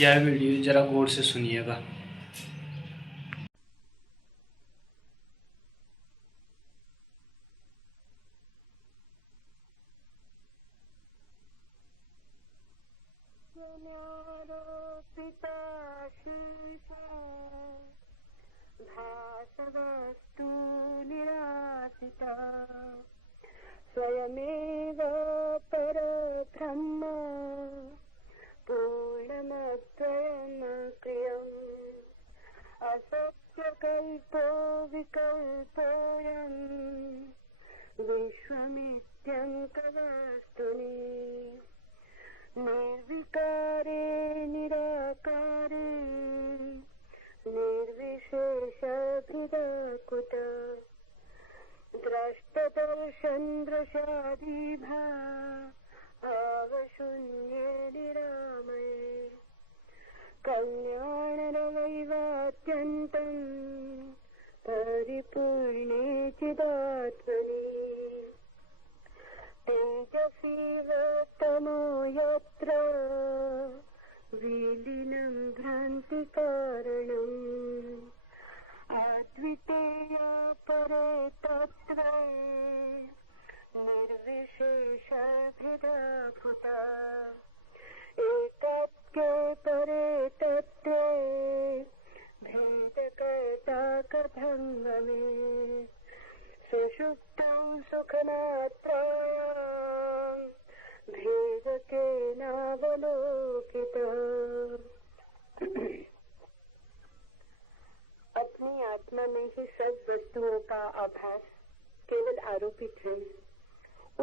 यह वीडियो जरा गौर से सुनिएगा। भासवस्तु निरासिता स्वयमेव परब्रह्म पूर्णमद्वयमक्रियम् असत्यकल्पो विकल्पोऽयम् विश्वमित्यङ्कवस्तुनि निर्विकारे निराकारे निर्विशेषभिदकुत द्रष्टदर्शन दृशादिभावशून्ये निरामये कल्याणरवैवात्यन्तम् परिपूर्णे चिदात्मनि तेजसी तमो यत्र विलीनं भ्रान्तिकारणम् अद्वितीय परे तत्त्वे निर्विशेषभिदभूता एतत्के परे तत्त्वे भेदकर्ता कथं भवेत् सुषुप्तौ सुखमात्रायां भेदकेनावलोकितः। अपनी आत्मा में ही सब वस्तुओं का आभास केवल आरोपित है।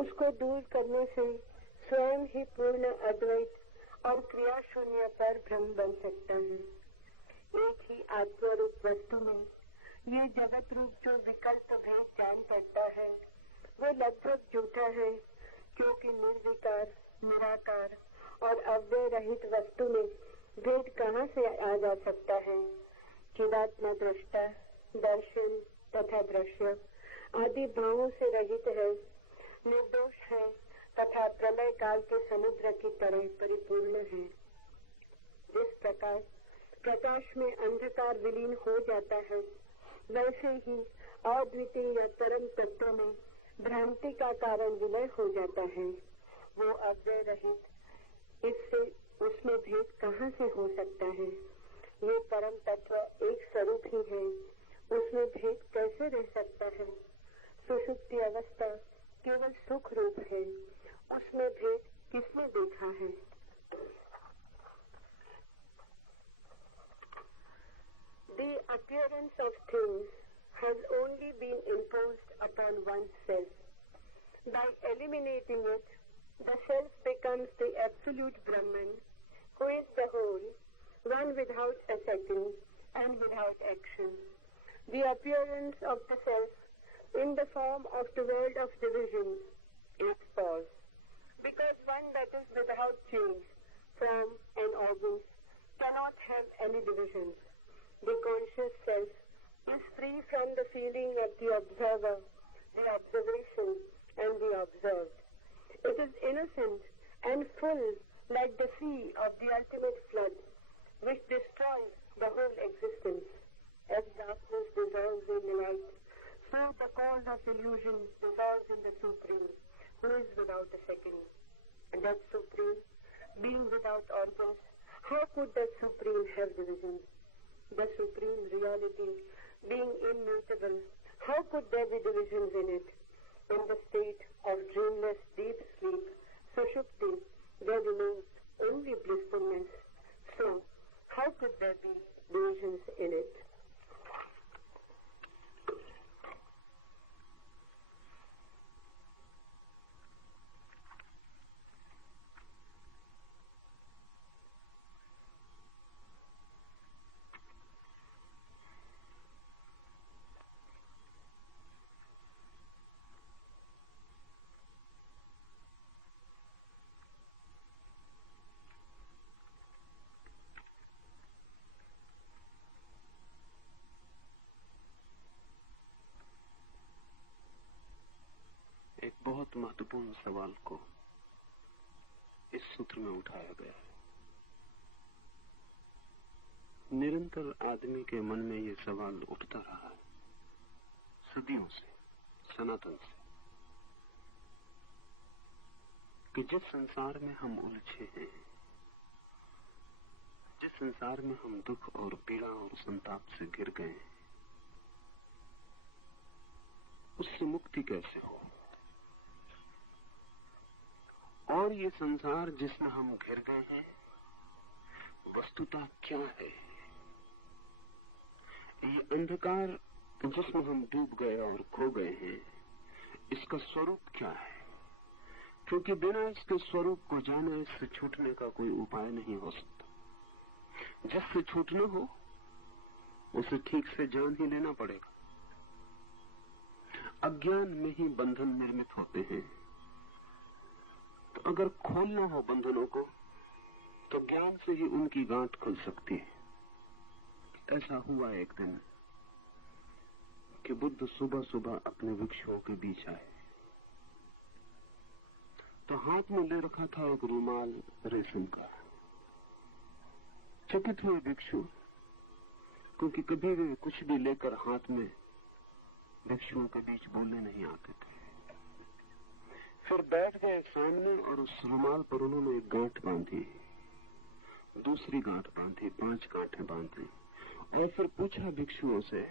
उसको दूर करने से स्वयं ही पूर्ण अद्वैत और क्रिया शून्य पर ब्रह्म बन सकता है। एक ही आत्मरूप वस्तु में ये जगत रूप जो विकल्प भेद जान पड़ता है वो लगभग झूठा है, क्योंकि निर्विकार निराकार और अव्यय रहित वस्तु में भेद कहाँ से आ जा सकता है। चिदात्मा दृष्टा दर्शन तथा दृश्य आदि भावों से रहित है, निर्दोष है तथा प्रलय काल के समुद्र की तरह परिपूर्ण है। जिस प्रकार प्रकाश में अंधकार विलीन हो जाता है, वैसे ही अद्वितीय परम तत्व में भ्रांति का कारण विलय हो जाता है। वो अव्यय रहित, इससे उसमें भेद कहाँ से हो सकता है। ये परम तत्व एक स्वरूप ही है, उसमें भेद कैसे रह सकता है। सुषुप्ति अवस्था केवल सुख रूप है, उसमें भेद किसने देखा है। The appearance of things has only been imposed upon oneself. By eliminating it, the self becomes the absolute Brahman, who is the whole, one without a second and without action. The appearance of the self in the form of the world of divisions is false, because one that is without change, form and organs cannot have any divisions. The conscious self is free from the feeling of the observer, the observation and the observed. It is innocent and full like the sea of the ultimate flood, which destroys the whole existence. As darkness dissolves in light, so the cause of illusion dissolves in the Supreme, who is without a second. And that Supreme, being without organs, how could that Supreme have divisions? The Supreme Reality, being immutable, how could there be divisions in it? In the state of dreamless deep sleep, Sushupti, there remains only blissfulness. So, how could there be divisions in it? एक बहुत महत्वपूर्ण सवाल को इस सूत्र में उठाया गया है। निरंतर आदमी के मन में ये सवाल उठता रहा है, सदियों से, सनातन से, कि जिस संसार में हम उलझे हैं, जिस संसार में हम दुख और पीड़ा और संताप से घिर गए हैं, उससे मुक्ति कैसे हो? और ये संसार जिसमें हम घिर गए हैं वस्तुतः क्या है? ये अंधकार जिसमें हम डूब गए और खो गए हैं, इसका स्वरूप क्या है? क्योंकि बिना इसके स्वरूप को जाने इससे छूटने का कोई उपाय नहीं हो सकता। जिससे छूटना हो उसे ठीक से जान ही लेना पड़ेगा। अज्ञान में ही बंधन निर्मित होते हैं, तो अगर खोलना हो बंधनों को तो ज्ञान से ही उनकी गांठ खुल सकती है। ऐसा हुआ एक दिन कि बुद्ध सुबह सुबह अपने भिक्षुओं के बीच आए, तो हाथ में ले रखा था एक रुमाल रेशम का। चकित हुए भिक्षु, क्योंकि कभी वे कुछ भी लेकर हाथ में भिक्षुओं के बीच बोलने नहीं आते थे। फिर बैठ गए सामने और उस रुमाल पर उन्होंने एक गांठ बांधी, दूसरी गांठ बांधी, 5 गांठें बांधी, और फिर पूछा भिक्षुओं से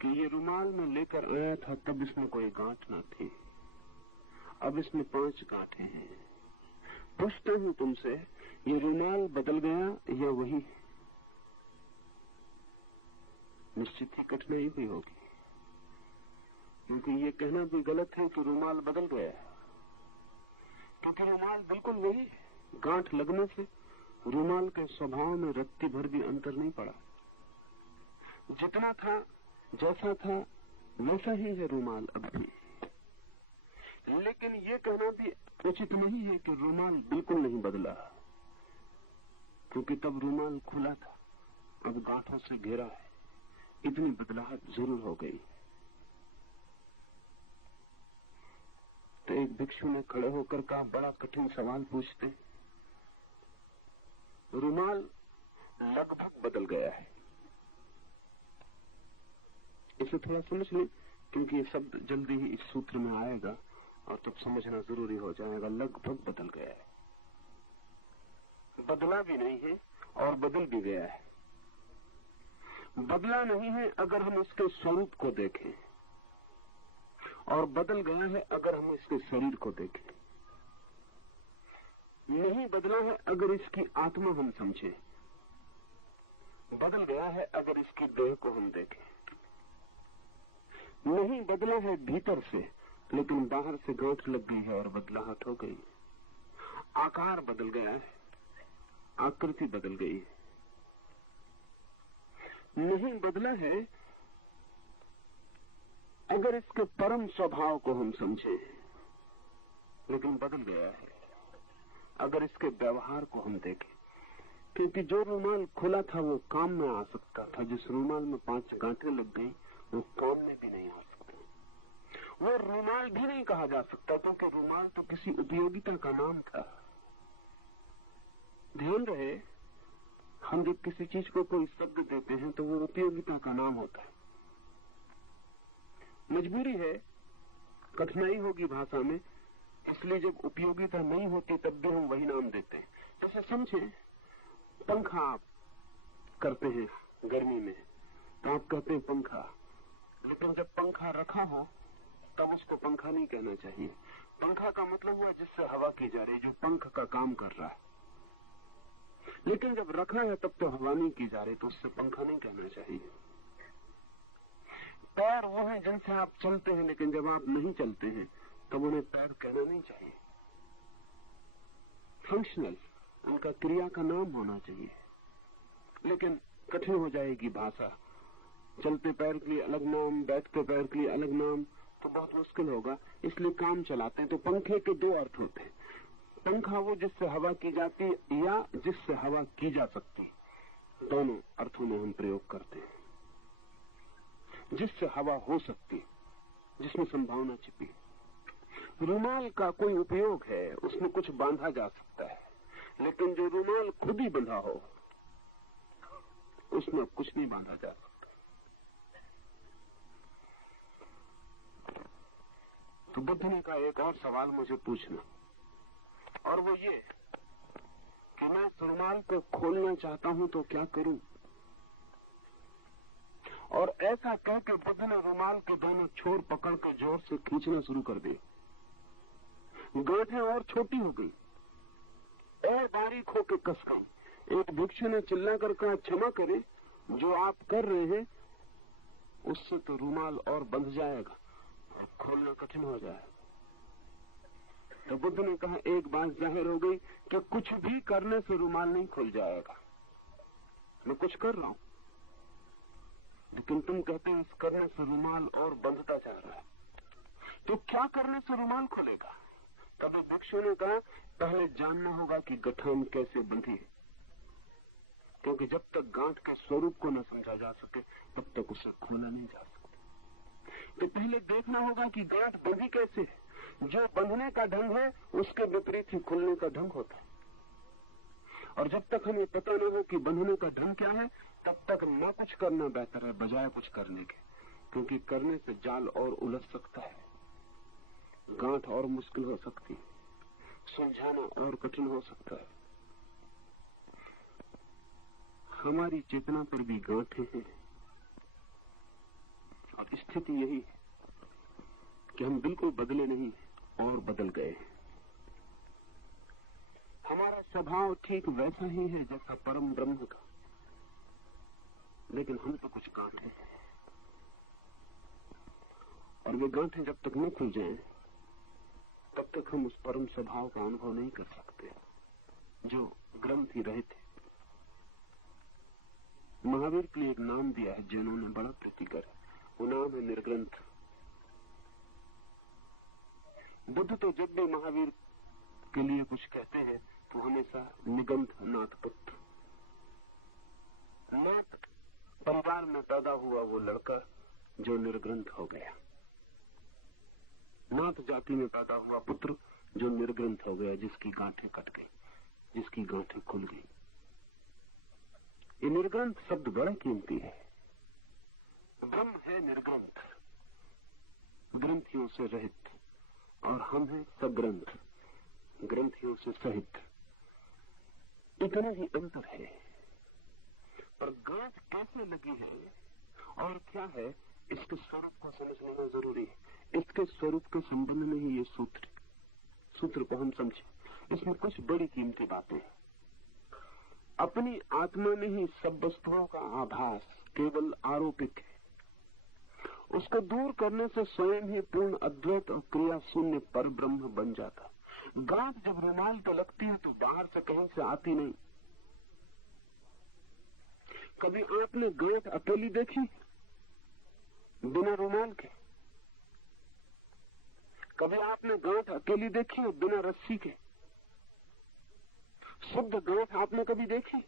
कि ये रुमाल मैं लेकर आया था तब इसमें कोई गांठ न थी, अब इसमें 5 गांठें हैं। पूछता हूं तुमसे, ये रुमाल बदल गया या वही? निश्चित ही कठिनाई हुई होगी, क्योंकि ये कहना भी गलत है कि रुमाल बदल गया, क्योंकि रुमाल बिल्कुल वही। गांठ लगने से रुमाल के स्वभाव में रत्ती भर भी अंतर नहीं पड़ा। जितना था, जैसा था, वैसा ही है रुमाल अब भी। लेकिन ये कहना भी उचित नहीं है कि रुमाल बिल्कुल नहीं बदला, क्योंकि तब रुमाल खुला था, अब गांठों से घेरा है। इतनी बदलाहट जरूर हो गई। तो एक भिक्षु ने खड़े होकर कहा, बड़ा कठिन सवाल पूछते, रुमाल लगभग बदल गया है। इसे थोड़ा समझ लें, क्योंकि ये शब्द जल्दी ही इस सूत्र में आएगा और तब समझना जरूरी हो जाएगा। लगभग बदल गया है, बदला भी नहीं है और बदल भी गया है। बदला नहीं है अगर हम इसके स्वरूप को देखें, और बदल गया है अगर हम इसके शरीर को देखें। नहीं बदला है अगर इसकी आत्मा हम समझें, बदल गया है अगर इसकी देह को हम देखें। नहीं बदला है भीतर से, लेकिन बाहर से गांठ लग गई है और बदलाहट हो गई। आकार बदल गया है, आकृति बदल गई है। नहीं बदला है अगर इसके परम स्वभाव को हम समझें, लेकिन बदल गया है अगर इसके व्यवहार को हम देखें। क्योंकि जो रुमाल खुला था वो काम में आ सकता था, जिस रुमाल में 5 गांठें लग गई वो काम में भी नहीं आ सकता। वो रुमाल भी नहीं कहा जा सकता, क्योंकि रुमाल तो किसी उपयोगिता का नाम था। ध्यान रहे, हम जब किसी चीज को कोई शब्द देते हैं तो वो उपयोगिता का नाम होता है। मजबूरी है, कठिनाई होगी भाषा में, इसलिए जब उपयोगिता नहीं होती तब भी हम वही नाम देते हैं। जैसे समझें, पंखा आप करते हैं गर्मी में तो आप कहते हैं पंखा, लेकिन जब पंखा रखा हो तब उसको पंखा नहीं कहना चाहिए। पंखा का मतलब हुआ जिससे हवा की जा रही, जो पंख का काम कर रहा है। लेकिन जब रखा है तब तो हवा नहीं की जा रही, तो उससे पंखा नहीं कहना चाहिए। पैर वो है जिनसे आप चलते हैं, लेकिन जब आप नहीं चलते हैं तब उन्हें पैर कहना नहीं चाहिए। फंक्शनल, उनका क्रिया का नाम होना चाहिए। लेकिन कठिन हो जाएगी भाषा, चलते पैर के लिए अलग नाम, बैठते पैर के लिए अलग नाम, तो बहुत मुश्किल होगा। इसलिए काम चलाते हैं। तो पंखे के 2 अर्थ होते हैं। पंखा वो जिससे हवा की जाती या जिससे हवा की जा सकती, दोनों अर्थों में हम प्रयोग करते हैं। जिससे हवा हो सकती, जिसमें संभावना छिपी। रुमाल का कोई उपयोग है, उसमें कुछ बांधा जा सकता है, लेकिन जो रुमाल खुद ही बंधा हो उसमें अब कुछ नहीं बांधा जा सकता। तो बुद्ध ने कहा एक और सवाल मुझे पूछना, और वो ये कि मैं रुमाल को खोलना चाहता हूं तो क्या करूं? और ऐसा कह के बुद्ध ने रुमाल के दोनों छोर पकड़ के जोर से खींचना शुरू कर दिया। गांठें और छोटी हो गई और बारीक होकर कस गई। एक भिक्षु ने चिल्ला कर कहा, क्षमा करें, जो आप कर रहे हैं उससे तो रुमाल और बंध जाएगा और खोलना कठिन हो जाएगा। तो बुद्ध ने कहा, एक बात जाहिर हो गई कि कुछ भी करने से रुमाल नहीं खुल जाएगा। मैं कुछ कर रहा हूं, लेकिन तुम कहते हो इस करने से रुमाल और बंधता जा रहा है, तो क्या करने से रुमाल खुलेगा? तब भिक्षु ने कहा, पहले जानना होगा कि गठान कैसे बंधी है, क्योंकि जब तक गांठ के स्वरूप को न समझा जा सके तब तक उसे खोला नहीं जा सकता। तो पहले देखना होगा कि गांठ बंधी कैसे है। जो बंधने का ढंग है उसके विपरीत ही खुलने का ढंग होता है। और जब तक हमें पता न हो कि बंधने का ढंग क्या है, तब तक न कुछ करना बेहतर है बजाय कुछ करने के, क्योंकि करने से जाल और उलझ सकता है, गांठ और मुश्किल हो सकती है, सुलझाना और कठिन हो सकता है। हमारी चेतना पर भी गांठें हैं, और स्थिति यही है कि हम बिल्कुल बदले नहीं और बदल गए। हमारा स्वभाव ठीक वैसा ही है जैसा परम ब्रह्म का, लेकिन हम तो कुछ गांठें हैं, और वे गांठें जब तक न खुल जाएं तब तक हम उस परम स्वभाव का अनुभव नहीं कर सकते जो ग्रंथि रहित है। महावीर के लिए एक नाम दिया है जिन्होंने बड़ा प्रीतिकर है, वो नाम है निर्ग्रंथ। बुद्ध तो जब भी महावीर के लिए कुछ कहते हैं तो हमेशा निगंध नाथ पुत्र, नाथ परिवार में पैदा हुआ वो लड़का जो निर्ग्रंथ हो गया, नाथ जाति में पैदा हुआ पुत्र जो निर्ग्रंथ हो गया, जिसकी गांठें कट गई, जिसकी गांठें खुल गई। ये निर्ग्रंथ शब्द बड़ा कीमती है। ब्रह्म है निर्ग्रंथ, ग्रंथियों से रहित, और हम हैं सग्रंथ, ग्रंथियों से सहित। इतना ही अंतर है। पर गांठ कैसे लगी है और क्या है, इसके स्वरूप को समझ लेना जरूरी है। इसके स्वरूप के संबंध में ही ये सूत्र को हम समझें। इसमें कुछ बड़ी कीमती बातें हैं। अपनी आत्मा में ही सब वस्तुओं का आभास केवल आरोपित है। उसको दूर करने से स्वयं ही पूर्ण अद्वैत और क्रिया शून्य पर ब्रह्म बन जाता। गांठ जब रुमाल पे लगती है तो बाहर से कहीं से आती नहीं। कभी आपने गांठ अकेली देखी बिना रुमाल के? कभी आपने गांठ अकेली देखी है बिना रस्सी के? शुद्ध गांठ आपने कभी देखी?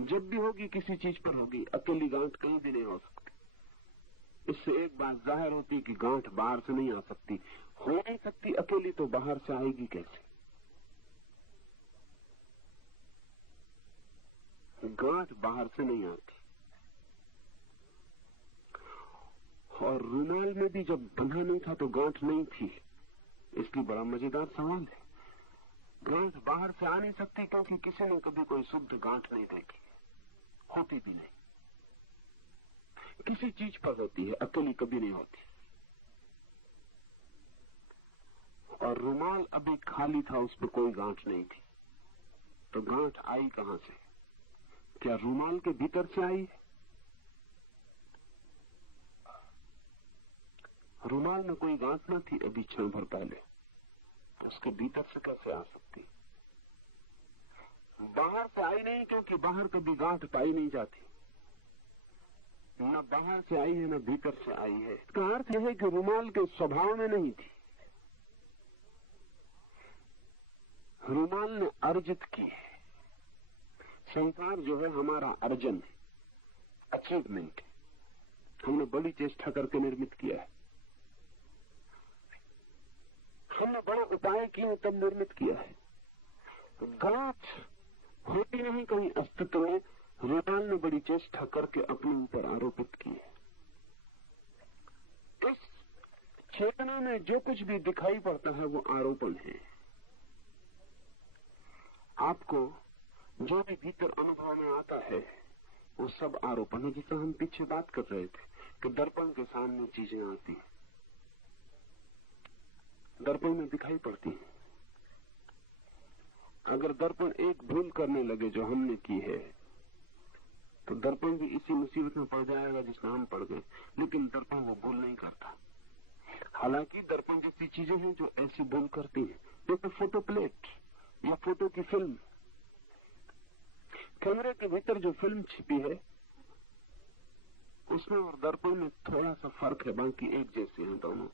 जब भी होगी किसी चीज पर होगी, अकेली गांठ कहीं भी नहीं हो सकती। इससे एक बात जाहिर होती है कि गांठ बाहर से नहीं आ सकती। हो नहीं सकती अकेली तो बाहर से आएगी कैसे? गांठ बाहर से नहीं आती। और रुमाल में भी जब बंधा नहीं था तो गांठ नहीं थी। इसलिए बड़ा मजेदार सवाल है। गांठ बाहर से आ नहीं सकती क्योंकि किसी ने कभी कोई शुद्ध गांठ नहीं देखी, होती भी नहीं। किसी चीज पर होती है, अकेली कभी नहीं होती। और रुमाल अभी खाली था, उस पर कोई गांठ नहीं थी, तो गांठ आई कहां से? क्या रुमाल के भीतर से आई है? रुमाल में कोई गांठ न थी अभी क्षण भर पहले, उसके भीतर से कैसे आ सकती? बाहर से आई नहीं, क्योंकि बाहर कभी गांठ पाई नहीं जाती। न बाहर से आई है न भीतर से आई है। इसका अर्थ यह है कि रुमाल के स्वभाव में नहीं थी, रुमाल ने अर्जित की। संसार जो है हमारा अर्जन है, अचीवमेंट। हमने बड़ी चेष्टा करके निर्मित किया है, हमने बड़ा उपाय किए तब निर्मित किया है। गांठ होती नहीं कहीं अस्तित्व में, रूपाल ने बड़ी चेष्टा करके अपने ऊपर आरोपित किए। इस चेतना में जो कुछ भी दिखाई पड़ता है वो आरोपण है। आपको जो भी भीतर अनुभव में आता है वो सब आरोपण है। जिसे हम पीछे बात कर रहे थे कि दर्पण के सामने चीजें आती हैं, दर्पण में दिखाई पड़ती हैं। अगर दर्पण एक भूल करने लगे जो हमने की है तो दर्पण भी इसी मुसीबत में पड़ जाएगा जिसमें हम पड़ गए। लेकिन दर्पण वो भूल नहीं करता। हालांकि दर्पण जैसी चीजें हैं जो ऐसी भूल करती हैं, जैसे फोटो प्लेट या फोटो की फिल्म। कैमरे के भीतर जो फिल्म छिपी है उसमें और दर्पण में थोड़ा सा फर्क है, बाकी एक जैसे हैं दोनों।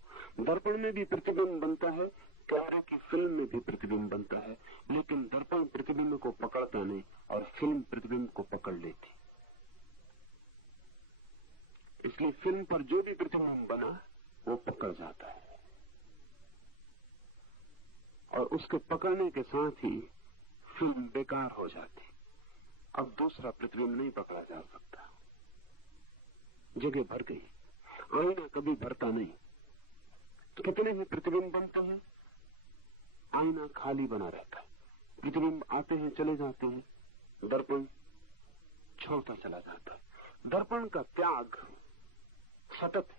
दर्पण में भी प्रतिबिंब बनता है, कैमरे की फिल्म में भी प्रतिबिंब बनता है, लेकिन दर्पण प्रतिबिंब को पकड़ता नहीं और फिल्म प्रतिबिंब को पकड़ लेती। इसलिए फिल्म पर जो भी प्रतिबिंब बना वो पकड़ जाता है और उसके पकड़ने के साथ ही फिल्म बेकार हो जाती। अब दूसरा प्रतिबिंब नहीं पकड़ा जा सकता, जगह भर गई। आईना कभी भरता नहीं। कितने ही प्रतिबिंब बनते हैं, आईना खाली बना रहता है। प्रतिबिंब आते हैं चले जाते हैं, दर्पण छोड़ता चला जाता है। दर्पण का त्याग सतत है,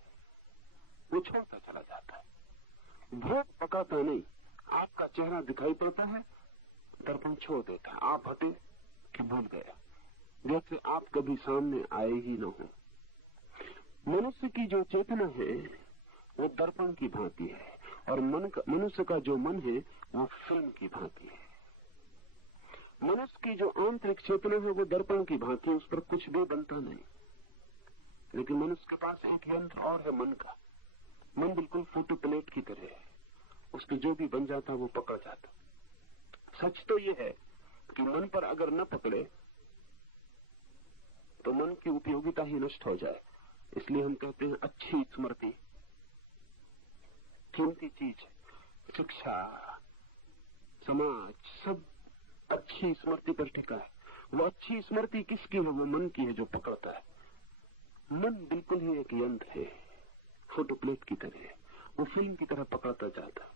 वो छोड़ता चला जाता है। भोग पकाता नहीं। आपका चेहरा दिखाई पड़ता है, दर्पण छोड़ देता है। आप हटे कि भूल गया, जैसे आप कभी सामने आए ही न हो। मनुष्य की जो चेतना है वो दर्पण की भांति है और मनुष्य का जो मन है वो फिल्म की भांति है। मनुष्य की जो आंतरिक चेतना है वो दर्पण की भांति है, उस पर कुछ भी बनता नहीं। लेकिन मनुष्य के पास एक यंत्र और है, मन का। मन बिल्कुल फोटो प्लेट की तरह है, उसके जो भी बन जाता वो पकड़ जाता। सच तो ये है कि मन पर अगर न पकड़े तो मन की उपयोगिता ही नष्ट हो जाए। इसलिए हम कहते हैं अच्छी स्मृति कीमती चीज। शिक्षा, समाज सब अच्छी स्मृति पर टिका है। वो अच्छी स्मृति किसकी है? वो मन की है जो पकड़ता है। मन बिल्कुल ही एक यंत्र है, फोटो प्लेट की तरह है। वो फिल्म की तरह पकड़ता जाता,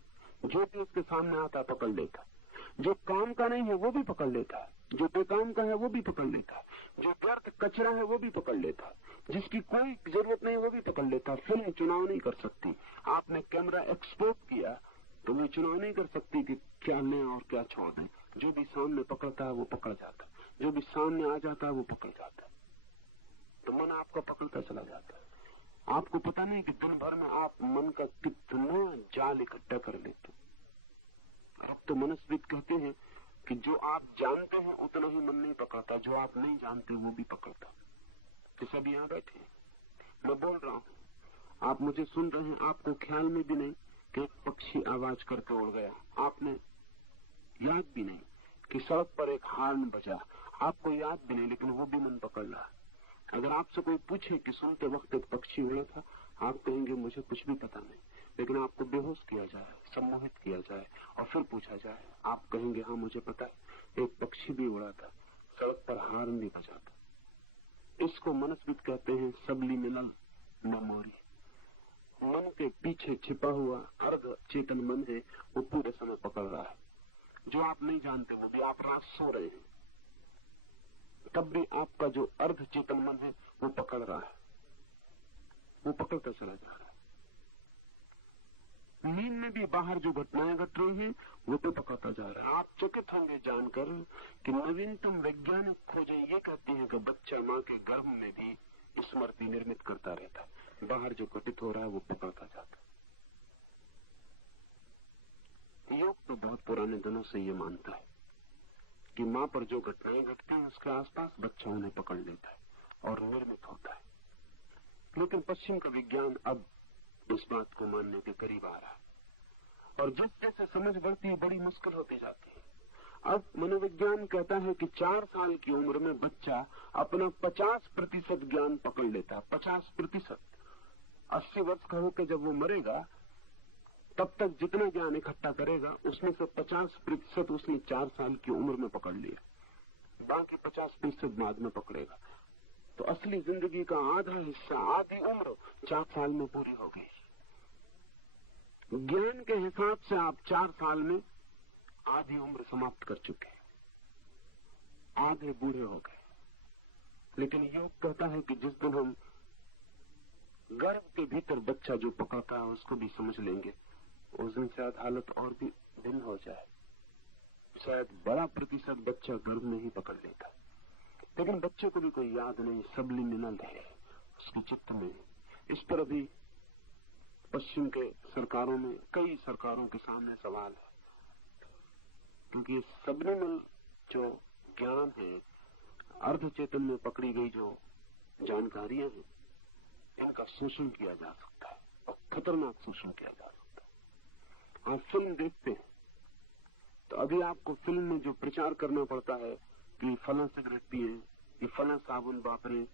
जो भी उसके सामने आता पकड़ लेता। जो काम का नहीं है वो भी पकड़ लेता, जो बेकाम का है वो भी पकड़ लेता, जो व्यर्थ कचरा है वो भी पकड़ लेता, जिसकी कोई जरूरत नहीं वो भी पकड़ लेता। फिल्म चुनाव नहीं कर सकती। आपने कैमरा एक्सपोर्ट किया तो वो चुनाव नहीं कर सकती कि क्या लें और क्या छोड़ दें। जो भी सामने पकड़ता है वो पकड़ जाता, जो भी सामने आ जाता है वो पकड़ जाता। तो मन आपका पकड़ता चला जाता है। आपको पता नहीं कि दिन भर में आप मन का कितना जाल इकट्ठा कर लेते। अब तो मनस्विद कहते हैं कि जो आप जानते हैं उतना ही मन नहीं पकड़ता, जो आप नहीं जानते वो भी पकड़ता। तो सब यहाँ बैठे हैं, मैं बोल रहा हूँ, आप मुझे सुन रहे हैं। आपको ख्याल में भी नहीं कि एक पक्षी आवाज करके उड़ गया, आपने याद भी नहीं कि सड़क पर एक हॉर्न बजा, आपको याद भी नहीं, लेकिन वो भी मन पकड़ रहा। अगर आपसे कोई पूछे कि सुनते वक्त एक पक्षी उड़ा था, आप कहेंगे मुझे कुछ भी पता नहीं। लेकिन आपको बेहोश किया जाए, सम्मोहित किया जाए और फिर पूछा जाए, आप कहेंगे हाँ मुझे पता है, एक पक्षी भी उड़ा था, सड़क पर हॉर्न भी बजा था। इसको मनस्विद कहते हैं सबलिमिनल मेमोरी। मन के पीछे छिपा हुआ अर्ध चेतन मन है, वो पूरे समय पकड़ रहा है। जो आप नहीं जानते वो भी, आप रात सो रहे हैं तब भी आपका जो अर्ध चेतन मन है वो पकड़ रहा है, वो पकड़ता चला जा रहा है। नींद में भी बाहर जो घटनाएं घट रही हैं वो तो पकड़ता जा रहा है। आप चकित होंगे जानकर कि नवीनतम वैज्ञानिक खोजें ये कहती हैं कि बच्चा मां के गर्भ में भी स्मृति निर्मित करता रहता है। बाहर जो घटित हो रहा है वो पकड़ता जाता है। योग तो बहुत पुराने दिनों से ये मानता है कि मां पर जो घटनाएं घटती हैं उसके आसपास बच्चा उन्हें पकड़ लेता है और निर्मित होता है। लेकिन पश्चिम का विज्ञान अब इस बात को मानने के करीब आ रहा है और जिस जैसे समझ बढ़ती है बड़ी मुश्किल होती जाती है। अब मनोविज्ञान कहता है कि 4 साल की उम्र में बच्चा अपना 50% ज्ञान पकड़ लेता है। 50%। 80 वर्ष का होकर जब वो मरेगा तब तक जितना ज्ञान इकट्ठा करेगा उसमें से 50% उसने 4 साल की उम्र में पकड़ लिया। बाकी 50% बाद में पकड़ेगा। तो असली जिंदगी का आधा हिस्सा, आधी उम्र 4 साल में पूरी हो गई। ज्ञान के हिसाब से आप 4 साल में आधी उम्र समाप्त कर चुके, आधे बूढ़े हो गए। लेकिन योग कहता है कि जिस दिन हम गर्भ के भीतर बच्चा जो पकड़ता है उसको भी समझ लेंगे, उस दिन शायद हालत और भी भिन्न हो जाए। शायद बड़ा प्रतिशत बच्चा गर्भ में ही पकड़ लेता, लेकिन बच्चे को भी कोई याद नहीं, सबलिमिनल है उसके चित्त में। इस पर अभी पश्चिम के सरकारों में, कई सरकारों के सामने सवाल है, क्योंकि सबलिमिनल जो ज्ञान है, अर्ध चेतन में पकड़ी गई जो जानकारियां हैं, इनका शोषण किया जा सकता है और खतरनाक शोषण किया जा सकता है। आप फिल्म देखते हैं तो अभी आपको फिल्म में जो प्रचार करना पड़ता है कि फला सिगरेट पिए, ये फला साबुन वापरें,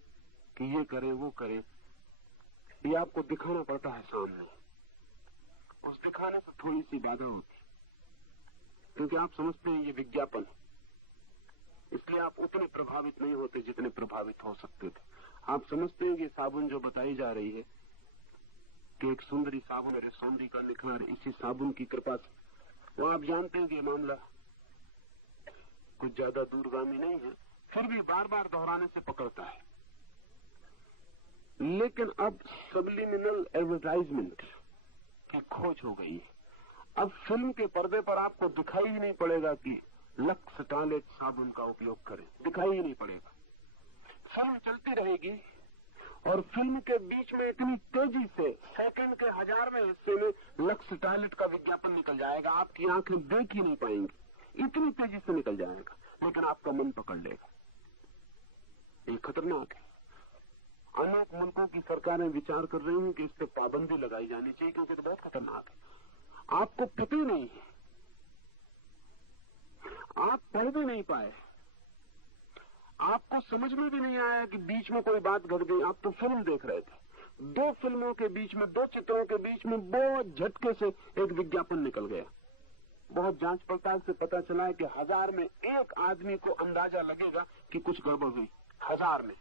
कि ये करें वो करें, ये आपको दिखाना पड़ता है सामने। उस दिखाने से थोड़ी सी बाधा होती, क्योंकि आप समझते हैं ये विज्ञापन है, इसलिए आप उतने प्रभावित नहीं होते जितने प्रभावित हो सकते थे। आप समझते हैं कि साबुन जो बताई जा रही है कि एक सुंदरी साबुन मेरे सौंदर्य का निखार इसी साबुन की कृपा से, वो आप जानते हैं कि मामला कुछ ज्यादा दूरगामी नहीं है, फिर भी बार बार दोहराने से पकड़ता है। लेकिन अब सबलिमिनल एडवर्टाइजमेंट की खोज हो गई है। अब फिल्म के पर्दे पर आपको दिखाई ही नहीं पड़ेगा कि लक्स टॉयलेट साबुन का उपयोग करें, दिखाई ही नहीं पड़ेगा। फिल्म चलती रहेगी और फिल्म के बीच में इतनी तेजी से सेकंड के 1000वें हिस्से में लक्स टॉयलेट का विज्ञापन निकल जाएगा, आपकी आंखें देख ही नहीं पाएंगी, इतनी तेजी से निकल जाएगा, लेकिन आपका मन पकड़ लेगा। ये खतरनाक है। अनेक मुल्कों की सरकारें विचार कर रही हैं कि इस पर पाबंदी लगाई जानी चाहिए, क्योंकि तो बहुत खतरनाक है। आपको पता ही नहीं, आप पढ़ भी नहीं पाए, आपको समझ में भी नहीं आया कि बीच में कोई बात घट गई। आप तो फिल्म देख रहे थे, 2 फिल्मों के बीच में, 2 चित्रों के बीच में बहुत झटके से एक विज्ञापन निकल गया। बहुत जांच पड़ताल से पता चला है कि 1000 में 1 आदमी को अंदाजा लगेगा कि कुछ गड़बड़ हुई, 1000 में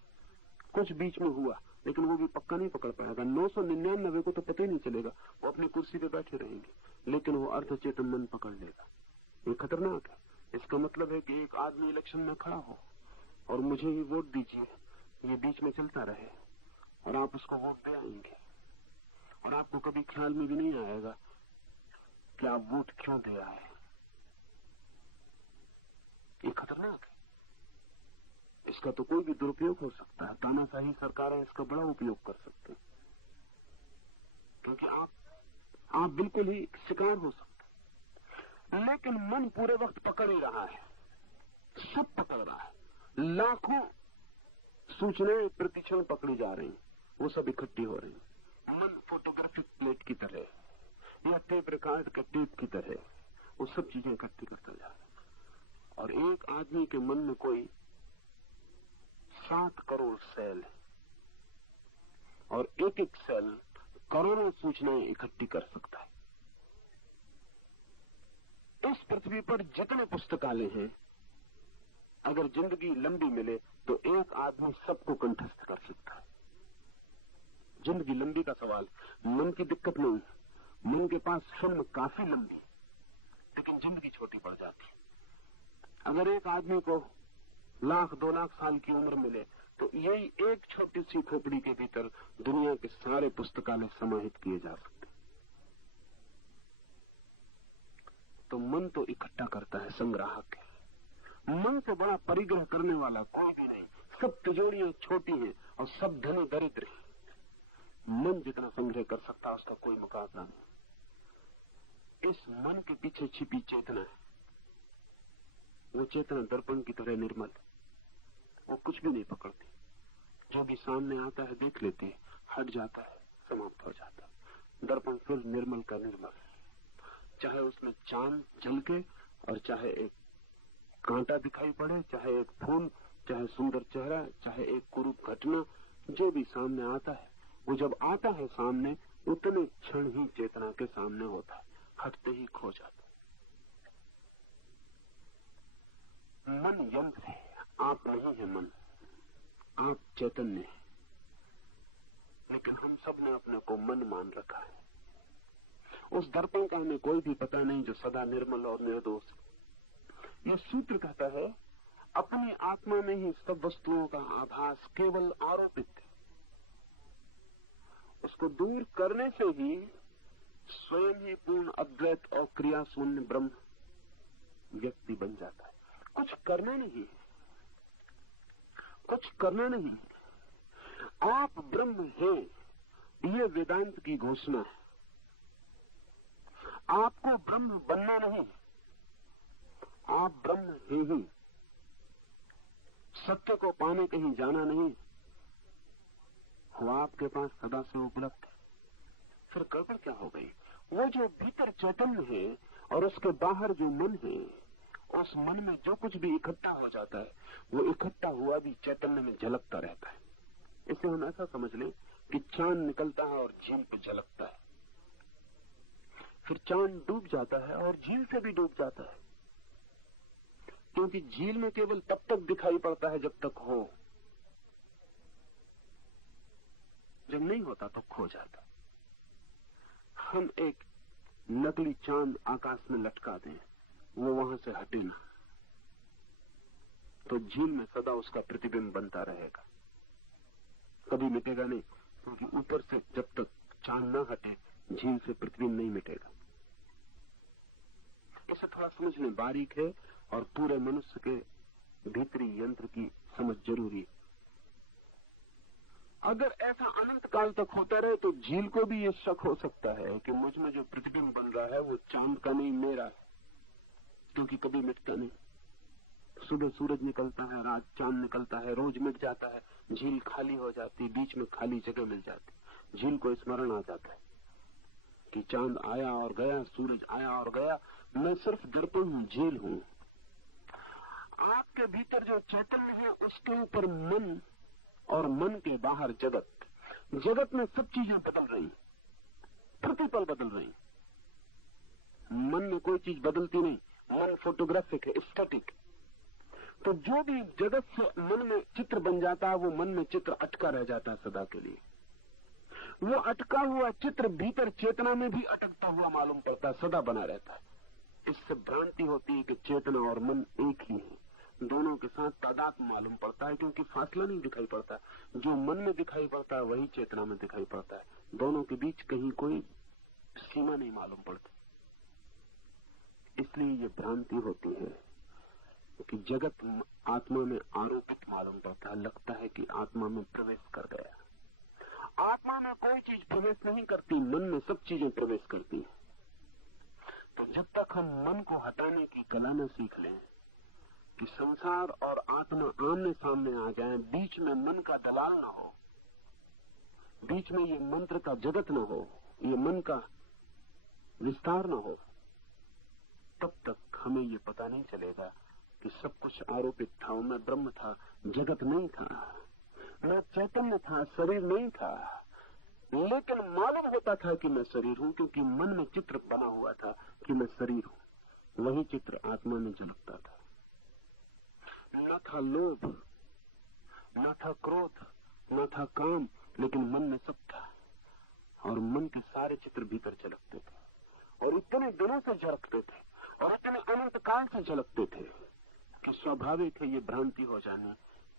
कुछ बीच में हुआ, लेकिन वो भी पक्का नहीं पकड़ पाएगा। 999 को तो पता ही नहीं चलेगा, वो अपनी कुर्सी पे बैठे रहेंगे, लेकिन वो अर्धचेतन मन पकड़ लेगा। ये खतरनाक है। इसका मतलब है कि एक आदमी इलेक्शन में खड़ा हो और मुझे ही वोट दीजिए, ये बीच में चलता रहे और आप उसको वोट दे आएंगे और आपको कभी ख्याल में भी नहीं आएगा कि आप वोट क्यों दे आए। ये खतरनाक है। इसका तो कोई भी दुरुपयोग हो सकता है। तानाशाही सरकारें इसका बड़ा उपयोग कर सकते हैं, क्योंकि आप बिल्कुल ही शिकार हो सकते हैं। लेकिन मन पूरे वक्त पकड़ ही रहा है, सब पकड़ रहा है। लाखों सूचनाएं प्रतिक्षण पकड़ी जा रही, वो सब इकट्ठी हो रही। मन फोटोग्राफिक प्लेट की तरह या टेप रिकॉर्ड का टेप की तरह वो सब चीजें इकट्ठी करता जा रहा है। और एक आदमी के मन में कोई 7 करोड़ सेल है और एक सेल करोड़ों सूचनाएं इकट्ठी कर सकता है। इस पृथ्वी पर जितने पुस्तकालय हैं, अगर जिंदगी लंबी मिले तो एक आदमी सबको कंठस्थ कर सकता है। जिंदगी लंबी का सवाल, मन की दिक्कत नहीं। मन के पास फिल्म काफी लंबी, लेकिन जिंदगी छोटी पड़ जाती। अगर एक आदमी को 1,00,000-2 लाख साल की उम्र मिले तो यही एक छोटी सी खोपड़ी के भीतर दुनिया के सारे पुस्तकालय समाहित किए जा सकते। तो मन तो इकट्ठा करता है, संग्राहक है। मन से बड़ा परिग्रह करने वाला कोई भी नहीं। सब तिजोरियां छोटी हैं और सब धनी दरिद्र हैं। मन जितना संग्रह कर सकता है उसका कोई मुकाबला नहीं। इस मन के पीछे छिपी चेतना है, वो चेतना दर्पण की तरह निर्मल, वो कुछ भी नहीं पकड़ती। जो भी सामने आता है देख लेती है, हट जाता है, समाप्त हो जाता है। दर्पण फिर निर्मल का निर्मल, चाहे उसमें चांद झलके और चाहे एक कांटा दिखाई पड़े, चाहे एक फूल, चाहे सुंदर चेहरा, चाहे एक कुरूप घटना, जो भी सामने आता है, वो जब आता है सामने उतने क्षण ही चेतना के सामने होता है, हटते ही खो जाता है। मन यंत्र है, आप नहीं है मन, आप चैतन्य है। लेकिन हम सब ने अपने को मन मान रखा है। उस दर्पण का हमें कोई भी पता नहीं जो सदा निर्मल और निर्दोष है। यह सूत्र कहता है अपनी आत्मा में ही सब वस्तुओं का आभास केवल आरोपित है। उसको दूर करने से ही स्वयं ही पूर्ण अद्वैत और क्रिया शून्य ब्रह्म व्यक्ति बन जाता है। कुछ करना नहीं, कुछ करना नहीं। आप ब्रह्म हैं, ये वेदांत की घोषणा है। आपको ब्रह्म बनना नहीं, आप ब्रह्म हैं ही। सत्य को पाने कहीं जाना नहीं, वो आपके पास सदा से उपलब्ध है। फिर गड़बड़ क्या हो गई? वो जो भीतर चैतन्य है और उसके बाहर जो मन है, उस मन में जो कुछ भी इकट्ठा हो जाता है वो इकट्ठा हुआ भी चैतन्य में झलकता रहता है। इसे हम ऐसा समझ लें कि चांद निकलता है और झील पे झलकता है, फिर चांद डूब जाता है और झील से भी डूब जाता है, क्योंकि झील में केवल तब तक दिखाई पड़ता है जब तक हो, जब नहीं होता तो खो जाता। हम एक नकली चांद आकाश में लटका दें, वो वहां से हटे ना, तो झील में सदा उसका प्रतिबिंब बनता रहेगा, कभी मिटेगा नहीं, क्योंकि ऊपर से जब तक चांद न हटे झील से प्रतिबिंब नहीं मिटेगा। इसे थोड़ा समझने बारीक है और पूरे मनुष्य के भीतरी यंत्र की समझ जरूरी है। अगर ऐसा अनंत काल तक होता रहे तो झील को भी ये शक हो सकता है कि मुझ में जो प्रतिबिंब बन रहा है वो चांद का नहीं मेरा है, क्योंकि कभी मिटता नहीं। सुबह सूरज निकलता है, रात चांद निकलता है, रोज मिट जाता है, झील खाली हो जाती, बीच में खाली जगह मिल जाती। झील को स्मरण आ जाता है कि चांद आया और गया, सूरज आया और गया, मैं सिर्फ दर्पण हूं, झील हूं। आपके भीतर जो चैतन्य है उसके ऊपर मन और मन के बाहर जगत, जगत में सब चीजें बदल रही, प्रतिपल बदल रही। मन में कोई चीज बदलती नहीं, मन फोटोग्राफिक है, स्टैटिक। तो जो भी जगत से मन में चित्र बन जाता है वो मन में चित्र अटका रह जाता है सदा के लिए। वो अटका हुआ चित्र भीतर चेतना में भी अटकता हुआ मालूम पड़ता है, सदा बना रहता है। इससे भ्रांति होती है कि चेतना और मन एक ही है, दोनों के साथ तादाद मालूम पड़ता है, क्योंकि फासला नहीं दिखाई पड़ता। जो मन में दिखाई पड़ता है वही चेतना में दिखाई पड़ता है, दोनों के बीच कहीं कोई सीमा नहीं मालूम पड़ती। इसलिए ये भ्रांति होती है कि जगत आत्मा में आरोपित मालूम पड़ता है, लगता है कि आत्मा में प्रवेश कर गया। आत्मा में कोई चीज प्रवेश नहीं करती, मन में सब चीजें प्रवेश करती हैं। तो जब तक हम मन को हटाने की कला न सीख लें कि संसार और आत्मा आमने सामने आ जाए, बीच में मन का दलाल न हो, बीच में ये मंत्र का जगत न हो, ये मन का विस्तार न हो, तब तक हमें ये पता नहीं चलेगा कि सब कुछ आरोपित था। मैं ब्रह्म था, जगत नहीं था, मैं चैतन्य था, शरीर नहीं था। लेकिन मालूम होता था कि मैं शरीर हूं, क्योंकि मन में चित्र बना हुआ था कि मैं शरीर हूं। वही चित्र आत्मा में झलकता था। न था लोभ, न था क्रोध, न था काम, लेकिन मन में सब था, और मन के सारे चित्र भीतर झलकते थे, और इतने दिनों से झलकते थे, और इतने अनंत काल से झलकते थे कि स्वाभाविक है ये भ्रांति हो जानी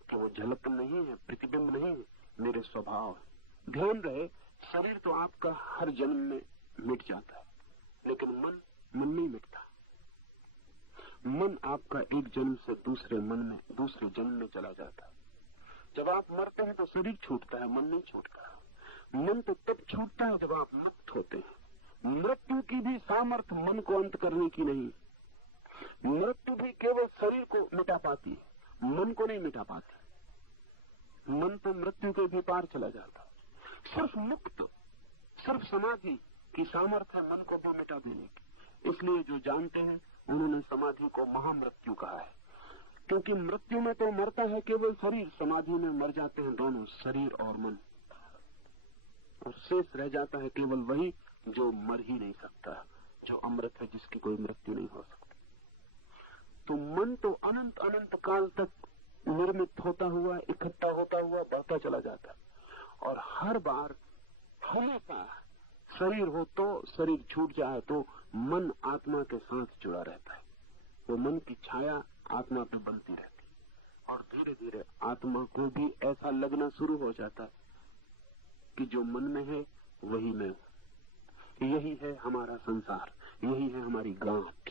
कि वो झलक नहीं है, प्रतिबिंब नहीं है, मेरे स्वभाव है। ध्यान रहे, शरीर तो आपका हर जन्म में मिट जाता है, लेकिन मन नहीं मिटता। मन आपका एक जन्म से दूसरे दूसरे जन्म में चला जाता है। जब आप मरते हैं तो शरीर छूटता है, मन नहीं छूटता। मन तो तब छूटता है जब आप मुक्त होते हैं। मृत्यु की भी सामर्थ्य मन को अंत करने की नहीं। मृत्यु भी केवल शरीर को मिटा पाती है, मन को नहीं मिटा पाती। मन तो मृत्यु के भी पार चला जाता। सिर्फ मुक्त, सिर्फ समाधि की सामर्थ्य है मन को भी मिटा देने की। इसलिए जो जानते हैं उन्होंने समाधि को महामृत्यु कहा है, क्योंकि मृत्यु में तो मरता है केवल शरीर, समाधि में मर जाते हैं दोनों, शरीर और मन, और शेष रह जाता है केवल वही जो मर ही नहीं सकता, जो अमृत है, जिसकी कोई मृत्यु नहीं हो सकती। तो मन तो अनंत अनंत काल तक निर्मित होता हुआ, इकट्ठा होता हुआ बढ़ता चला जाता, और हर बार हमेशा शरीर हो तो, शरीर छूट जाए तो मन आत्मा के साथ जुड़ा रहता है। वो मन की छाया आत्मा पे बनती रहती, और धीरे धीरे आत्मा को भी ऐसा लगना शुरू हो जाता है कि जो मन में है वही मैं हूं। यही है हमारा संसार, यही है हमारी गांठ।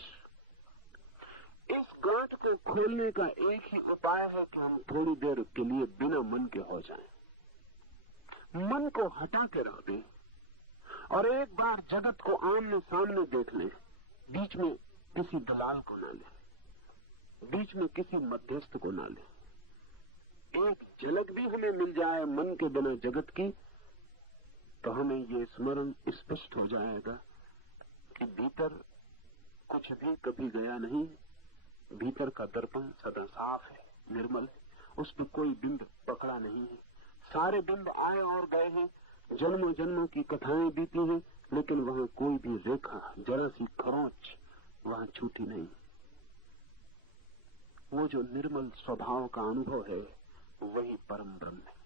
इस गांठ को खोलने का एक ही उपाय है कि हम थोड़ी देर के लिए बिना मन के हो जाएं, मन को हटा के रख दें और एक बार जगत को आमने सामने देख लें। बीच में किसी दलाल को ना ले, बीच में किसी मध्यस्थ को ना ले। एक झलक भी हमें मिल जाए मन के बिना जगत की, तो हमें ये स्मरण स्पष्ट हो जाएगा कि भीतर कुछ भी कभी गया नहीं। भीतर का दर्पण सदा साफ है, निर्मल है, उस पर कोई बिंब पकड़ा नहीं है। सारे बिंब आए और गए हैं, जन्मों जन्मों की कथाएं बीती हैं, लेकिन वहां कोई भी रेखा, जरा सी खरोंच वहां छूटी नहीं। वो जो निर्मल स्वभाव का अनुभव है वही परम ब्रह्म है।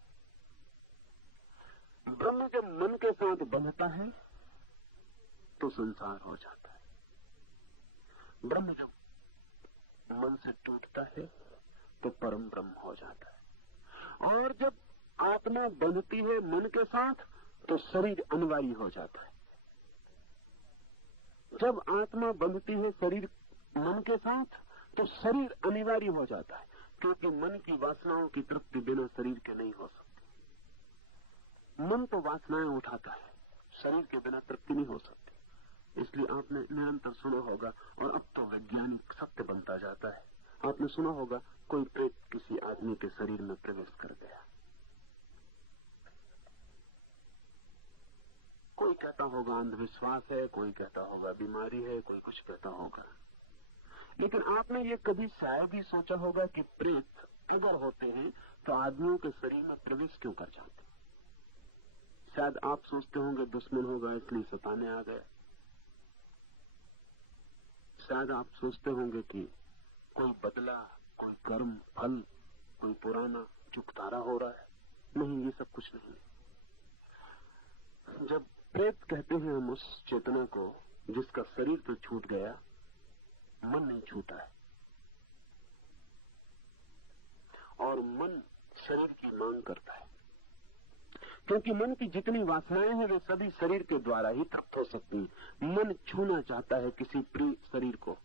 ब्रह्म जब मन के साथ बंधता है तो संसार हो जाता है। ब्रह्म जब मन से टूटता है तो परम ब्रह्म हो जाता है। और जब आत्मा बंधती है मन के साथ तो शरीर अनिवार्य हो जाता है। जब आत्मा बंधती है शरीर मन के साथ तो शरीर अनिवार्य हो जाता है, क्योंकि मन की वासनाओं की तृप्ति बिना शरीर के नहीं हो सकती। मन तो वासनाएं उठाता है, शरीर के बिना तृप्ति नहीं हो सकती। इसलिए आपने निरंतर सुना होगा, और अब तो वैज्ञानिक सत्य बनता जाता है, आपने सुना होगा कोई प्रेत किसी आदमी के शरीर में प्रवेश कर गया। कोई कहता होगा अंधविश्वास है, कोई कहता होगा बीमारी है, कोई कुछ कहता होगा, लेकिन आपने ये कभी शायद ही सोचा होगा कि प्रेत अगर होते हैं तो आदमियों के शरीर में प्रवेश क्यों कर जाते? शायद आप सोचते होंगे दुश्मन होगा इसलिए सताने आ गया। शायद आप सोचते होंगे कि कोई बदला, कोई कर्म फल, कोई पुराना चुकतारा हो रहा है। नहीं, ये सब कुछ नहीं। जब प्रेत कहते हैं हम उस चेतना को जिसका शरीर तो छूट गया, मन नहीं छूटा है, और मन शरीर की मांग करता है, क्योंकि मन की जितनी वासनाएं हैं वे सभी शरीर के द्वारा ही तृप्त हो सकती हैं। मन छूना चाहता है किसी प्रिय शरीर को,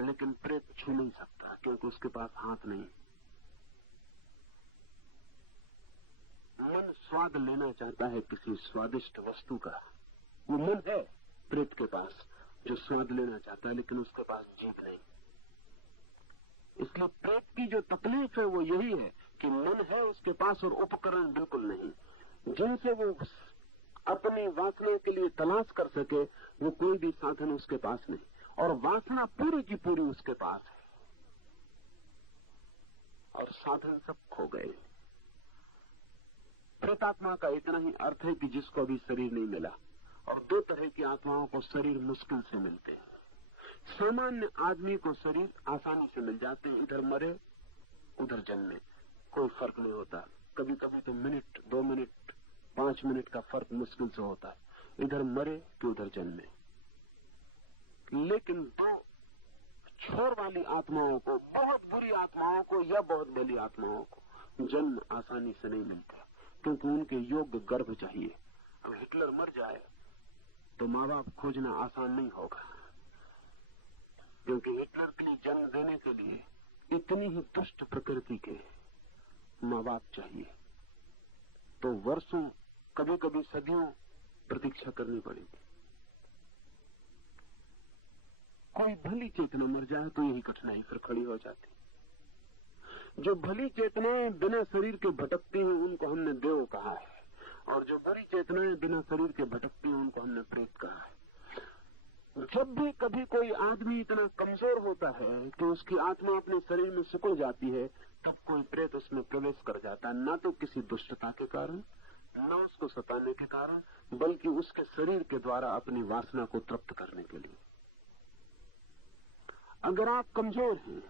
लेकिन प्रेत छू नहीं सकता क्योंकि उसके पास हाथ नहीं। मन स्वाद लेना चाहता है किसी स्वादिष्ट वस्तु का, वो मन है प्रेत के पास जो स्वाद लेना चाहता है, लेकिन उसके पास जीभ नहीं। इसलिए प्रेत की जो तकलीफ है वो यही है कि मन है उसके पास और उपकरण बिल्कुल नहीं, जिनसे वो अपनी वासना के लिए तलाश कर सके, वो कोई भी साधन उसके पास नहीं, और वासना पूरी की पूरी उसके पास है, और साधन सब खो गए। प्रेतात्मा का इतना ही अर्थ है कि जिसको अभी शरीर नहीं मिला, और दो तरह की आत्माओं को शरीर मुश्किल से मिलते हैं। सामान्य आदमी को शरीर आसानी से मिल जाते हैं, इधर मरे उधर जन्मे, कोई फर्क नहीं होता। कभी कभी तो मिनट, 2 मिनट, 5 मिनट का फर्क मुश्किल से होता है, इधर मरे कि उधर जन्मे। लेकिन दो छोर वाली आत्माओं को, बहुत बुरी आत्माओं को या बहुत भली आत्माओं को जन्म आसानी से नहीं मिलता, क्योंकि उनके योग्य गर्भ चाहिए। अब हिटलर मर जाए तो माँ बाप खोजना आसान नहीं होगा, क्योंकि हिटलर के लिए जन्म देने के लिए इतनी ही दुष्ट प्रकृति के माँ बाप चाहिए, तो वर्षों, कभी कभी सदियों प्रतीक्षा करनी पड़ेगी। कोई भली चेतना मर जाए तो यही कठिनाई फिर खड़ी हो जाती। जो भली चेतनाएं बिना शरीर के भटकती हैं उनको हमने देव कहा है, और जो बुरी चेतनाएं बिना शरीर के भटकती हैं उनको हमने प्रेत कहा है। जब भी कभी कोई आदमी इतना कमजोर होता है कि उसकी आत्मा अपने शरीर में सिकुड़ जाती है, तब कोई प्रेत उसमें प्रवेश कर जाता है, ना तो किसी दुष्टता के कारण, न उसको सताने के कारण, बल्कि उसके शरीर के द्वारा अपनी वासना को तृप्त करने के लिए। अगर आप कमजोर हैं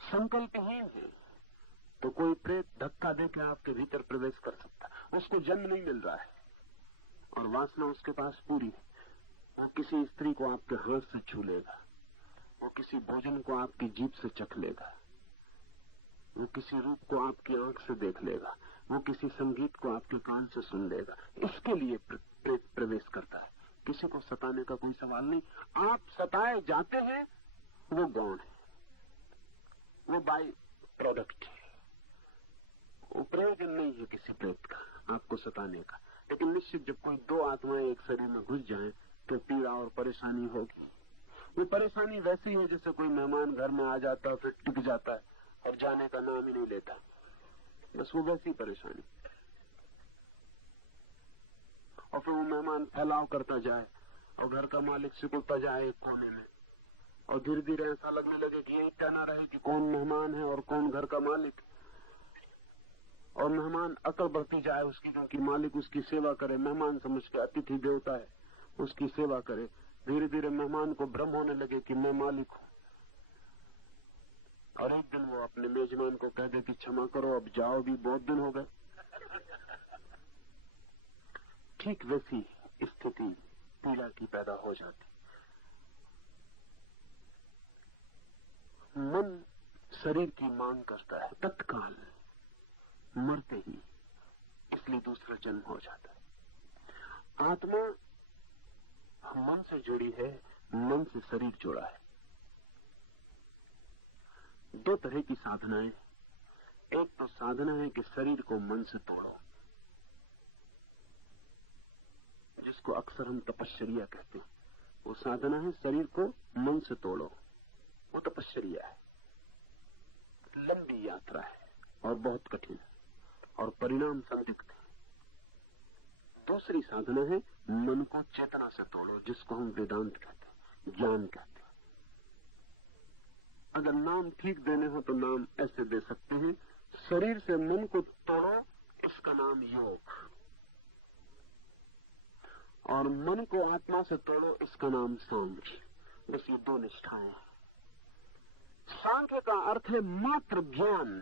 संकल्पहीन है, तो कोई प्रेत धक्का देकर आपके भीतर प्रवेश कर सकता है। उसको जन्म नहीं मिल रहा है और वासना उसके पास पूरी है। वो किसी स्त्री को आपके हाथ से छू लेगा, वो किसी भोजन को आपकी जीभ से चख लेगा, वो किसी रूप को आपकी आंख से देख लेगा, वो किसी संगीत को आपके कान से सुन लेगा। इसके लिए प्रेत प्रवेश करता है। किसी को सताने का कोई सवाल नहीं। आप सताए जाते हैं, वो गौण है, वो बाय प्रोडक्ट है, वो प्रयोजन नहीं है किसी प्रेत का आपको सताने का। लेकिन निश्चित जब कोई दो आत्माएं एक शरीर में घुस जाएं तो पीड़ा और परेशानी होगी। वो परेशानी वैसी है जैसे कोई मेहमान घर में आ जाता है फिर टिक जाता है और जाने का नाम ही नहीं लेता, बस वो वैसी परेशानी। और फिर वो मेहमान फैलाव करता जाए और घर का मालिक सिकुड़ता जाए एक कोने में, और धीरे धीरे ऐसा लगने लगे कि यही कहना रहे कि कौन मेहमान है और कौन घर का मालिक। और मेहमान अकड़ बढ़ती जाए उसकी, क्योंकि मालिक उसकी सेवा करे, मेहमान समझ के अतिथि देवता है, उसकी सेवा करे। धीरे धीरे मेहमान को भ्रम होने लगे कि मैं मालिक हूं, और एक दिन वो अपने मेजमान को कह दे कि क्षमा करो अब जाओ, भी बहुत दिन हो गए। ठीक वैसी स्थिति पीड़ा की पैदा हो जाती। मन शरीर की मांग करता है तत्काल, मरते ही, इसलिए दूसरा जन्म हो जाता है। आत्मा मन से जुड़ी है, मन से शरीर जुड़ा है। दो तरह की साधनाएं, एक तो साधना है कि शरीर को मन से तोड़ो, जिसको अक्सर हम तपश्चर्या कहते हैं। वो साधना है शरीर को मन से तोड़ो, वो तपश्चर्या है, लंबी यात्रा है और बहुत कठिन और परिणाम संदिग्ध है। दूसरी साधना है मन को चेतना से तोड़ो, जिसको हम वेदांत कहते हैं, ज्ञान कहते हैं। अगर नाम ठीक देने हो तो नाम ऐसे दे सकते हैं, शरीर से मन को तोड़ो, इसका नाम योग, और मन को आत्मा से तोड़ो, इसका नाम सांख्य। बस ये दो निष्ठाएं। सांख्य का अर्थ है मात्र ज्ञान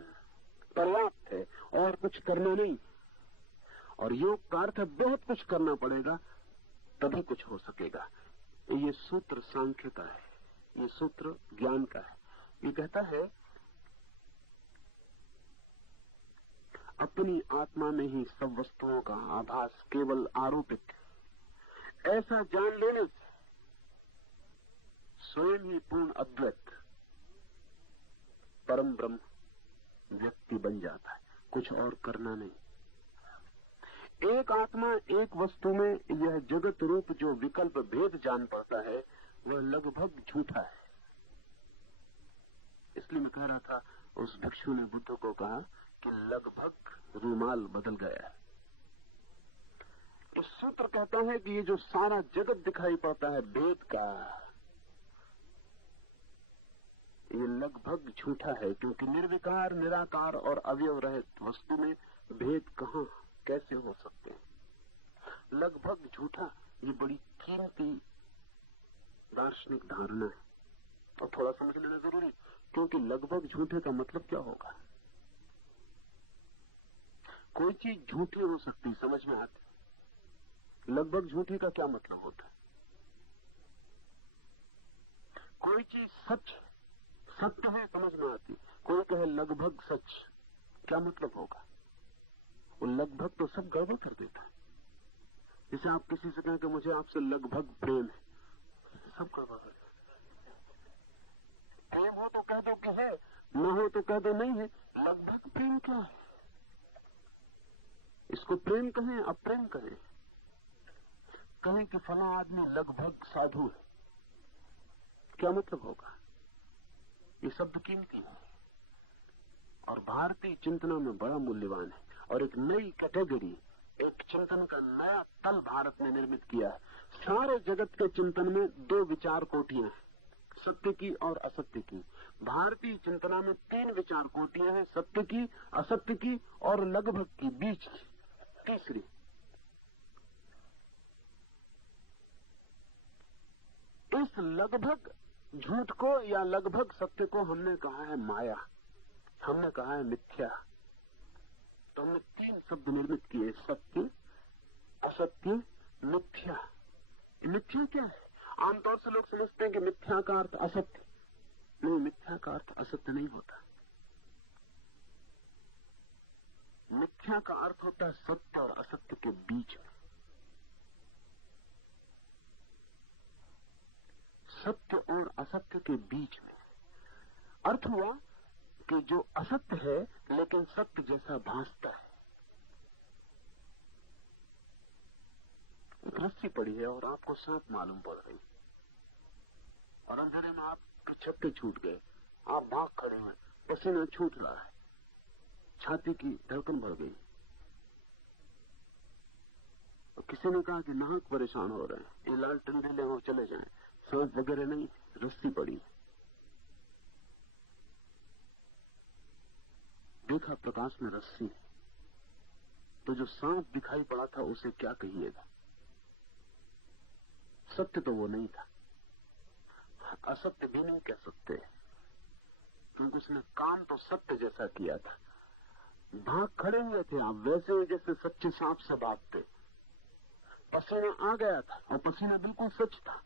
पर्याप्त है और कुछ करना नहीं, और योग का अर्थ है बहुत कुछ करना पड़ेगा तभी कुछ हो सकेगा। ये सूत्र सांख्य का है, ये सूत्र ज्ञान का है। ये कहता है अपनी आत्मा में ही सब वस्तुओं का आभास केवल आरोपित, ऐसा जान लेने से स्वयं ही पूर्ण अद्वैत परम ब्रह्म व्यक्ति बन जाता है, कुछ और करना नहीं। एक आत्मा एक वस्तु में यह जगत रूप जो विकल्प भेद जान पड़ता है वह लगभग झूठा है। इसलिए मैं कह रहा था, उस भिक्षु ने बुद्ध को कहा कि लगभग रूमाल बदल गया है। इस सूत्र कहता है कि ये जो सारा जगत दिखाई पड़ता है भेद का, ये लगभग झूठा है, क्योंकि निर्विकार, निराकार और अवयव रहित वस्तु में भेद कहां कैसे हो सकते हैं। लगभग झूठा, ये बड़ी कीमती दार्शनिक धारणा है और थोड़ा समझ लेना जरूरी, क्योंकि लगभग झूठे का मतलब क्या होगा। कोई चीज झूठी हो सकती, समझ में आती, लगभग झूठी का क्या मतलब होता है। कोई चीज सच सत्य है, समझ में आती, कोई कहे लगभग सच, क्या मतलब होगा। वो लगभग तो सब गड़बड़ कर देता है। जैसे आप किसी से कहें कि मुझे आपसे लगभग प्रेम है, सब गड़बड़ कर देता है। प्रेम हो तो कह दो कि है, न हो तो कह दो नहीं है। लगभग प्रेम क्या है, इसको प्रेम कहें अप्रेम कहें। कहें कि फला आदमी लगभग साधु है, क्या मतलब होगा। ये शब्द कीमती है और भारतीय चिंतना में बड़ा मूल्यवान है, और एक नई कैटेगरी, एक चिंतन का नया तल भारत ने निर्मित किया है। सारे जगत के चिंतन में दो विचार कोटियां हैं, सत्य की और असत्य की। भारतीय चिंतना में तीन विचार कोटियां हैं, सत्य की, असत्य की और लगभग की, बीच की तीसरी। इस लगभग झूठ को या लगभग सत्य को हमने कहा है माया, हमने कहा है मिथ्या। तो हमने 3 शब्द निर्मित किए, सत्य, असत्य, मिथ्या। मिथ्या क्या है? आमतौर से लोग समझते हैं कि मिथ्या का अर्थ असत्य। नहीं, मिथ्या का अर्थ असत्य नहीं होता। मिथ्या का अर्थ होता है सत्य और असत्य के बीच में। सत्य और असत्य के बीच में अर्थ हुआ कि जो असत्य है लेकिन सत्य जैसा भासता है। एक रस्सी पड़ी है और आपको सांप मालूम पड़ रही, और अंधेरे में आपके छक्के छूट गए, आप भाग खड़े हैं, पसीना छूट रहा है, छाती की धड़कन बढ़ गई। और किसी ने कहा कि नाहक परेशान हो रहे हैं, इलाज ठंडे ले और चले जाएं, सांप वगैरह नहीं, रस्सी पड़ी। देखा प्रकाश में रस्सी, तो जो सांप दिखाई पड़ा था उसे क्या कहिएगा? सत्य तो वो नहीं था, असत्य भी नहीं कह सकते, क्योंकि उसने काम तो सत्य जैसा किया था। भाग खड़े हुए थे आप, वैसे जैसे सच्चे सांप से भागते। पसीना आ गया था और पसीना बिल्कुल सच था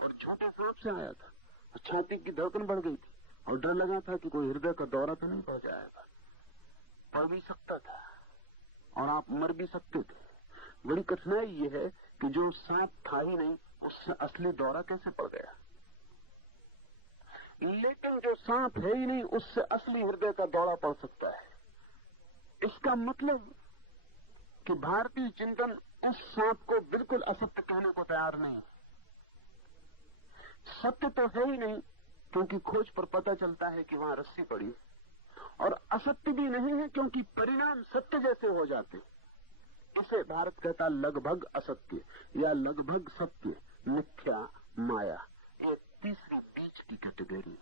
और झूठे सांप से आया था। छाती की धड़कन बढ़ गई थी और डर लगा था कि कोई हृदय का दौरा तो नहीं पड़ जाएगा। पड़ भी सकता था और आप मर भी सकते थे। बड़ी कठिनाई ये है कि जो सांप था ही नहीं, उससे असली दौरा कैसे पड़ गया। लेकिन जो सांप है ही नहीं, उससे असली हृदय का दौरा पड़ सकता है। इसका मतलब कि भारतीय चिंतन उस सांप को बिल्कुल असत्य कहने को तैयार नहीं। सत्य तो है ही नहीं, क्योंकि खोज पर पता चलता है कि वहां रस्सी पड़ी, और असत्य भी नहीं है क्योंकि परिणाम सत्य जैसे हो जाते। इसे भारत कहता लगभग असत्य या लगभग सत्य, मिथ्या, माया। एक तीसरी बीच की कैटेगरी।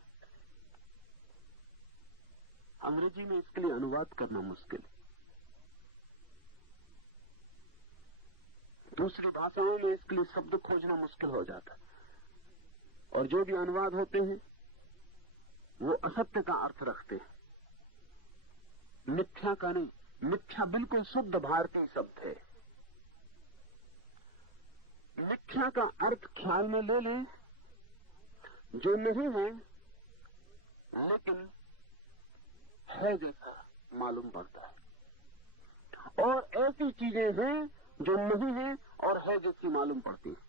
अंग्रेजी में इसके लिए अनुवाद करना मुश्किल है, दूसरी भाषाओं में इसके लिए शब्द खोजना मुश्किल हो जाता है, और जो भी अनुवाद होते हैं वो असत्य का अर्थ रखते हैं, मिथ्या का नहीं। मिथ्या बिल्कुल शुद्ध भारतीय शब्द है। मिथ्या का अर्थ ख्याल में ले लें, जो नहीं है लेकिन है जैसा मालूम पड़ता है, और ऐसी चीजें हैं जो नहीं है और है जैसी मालूम पड़ती है।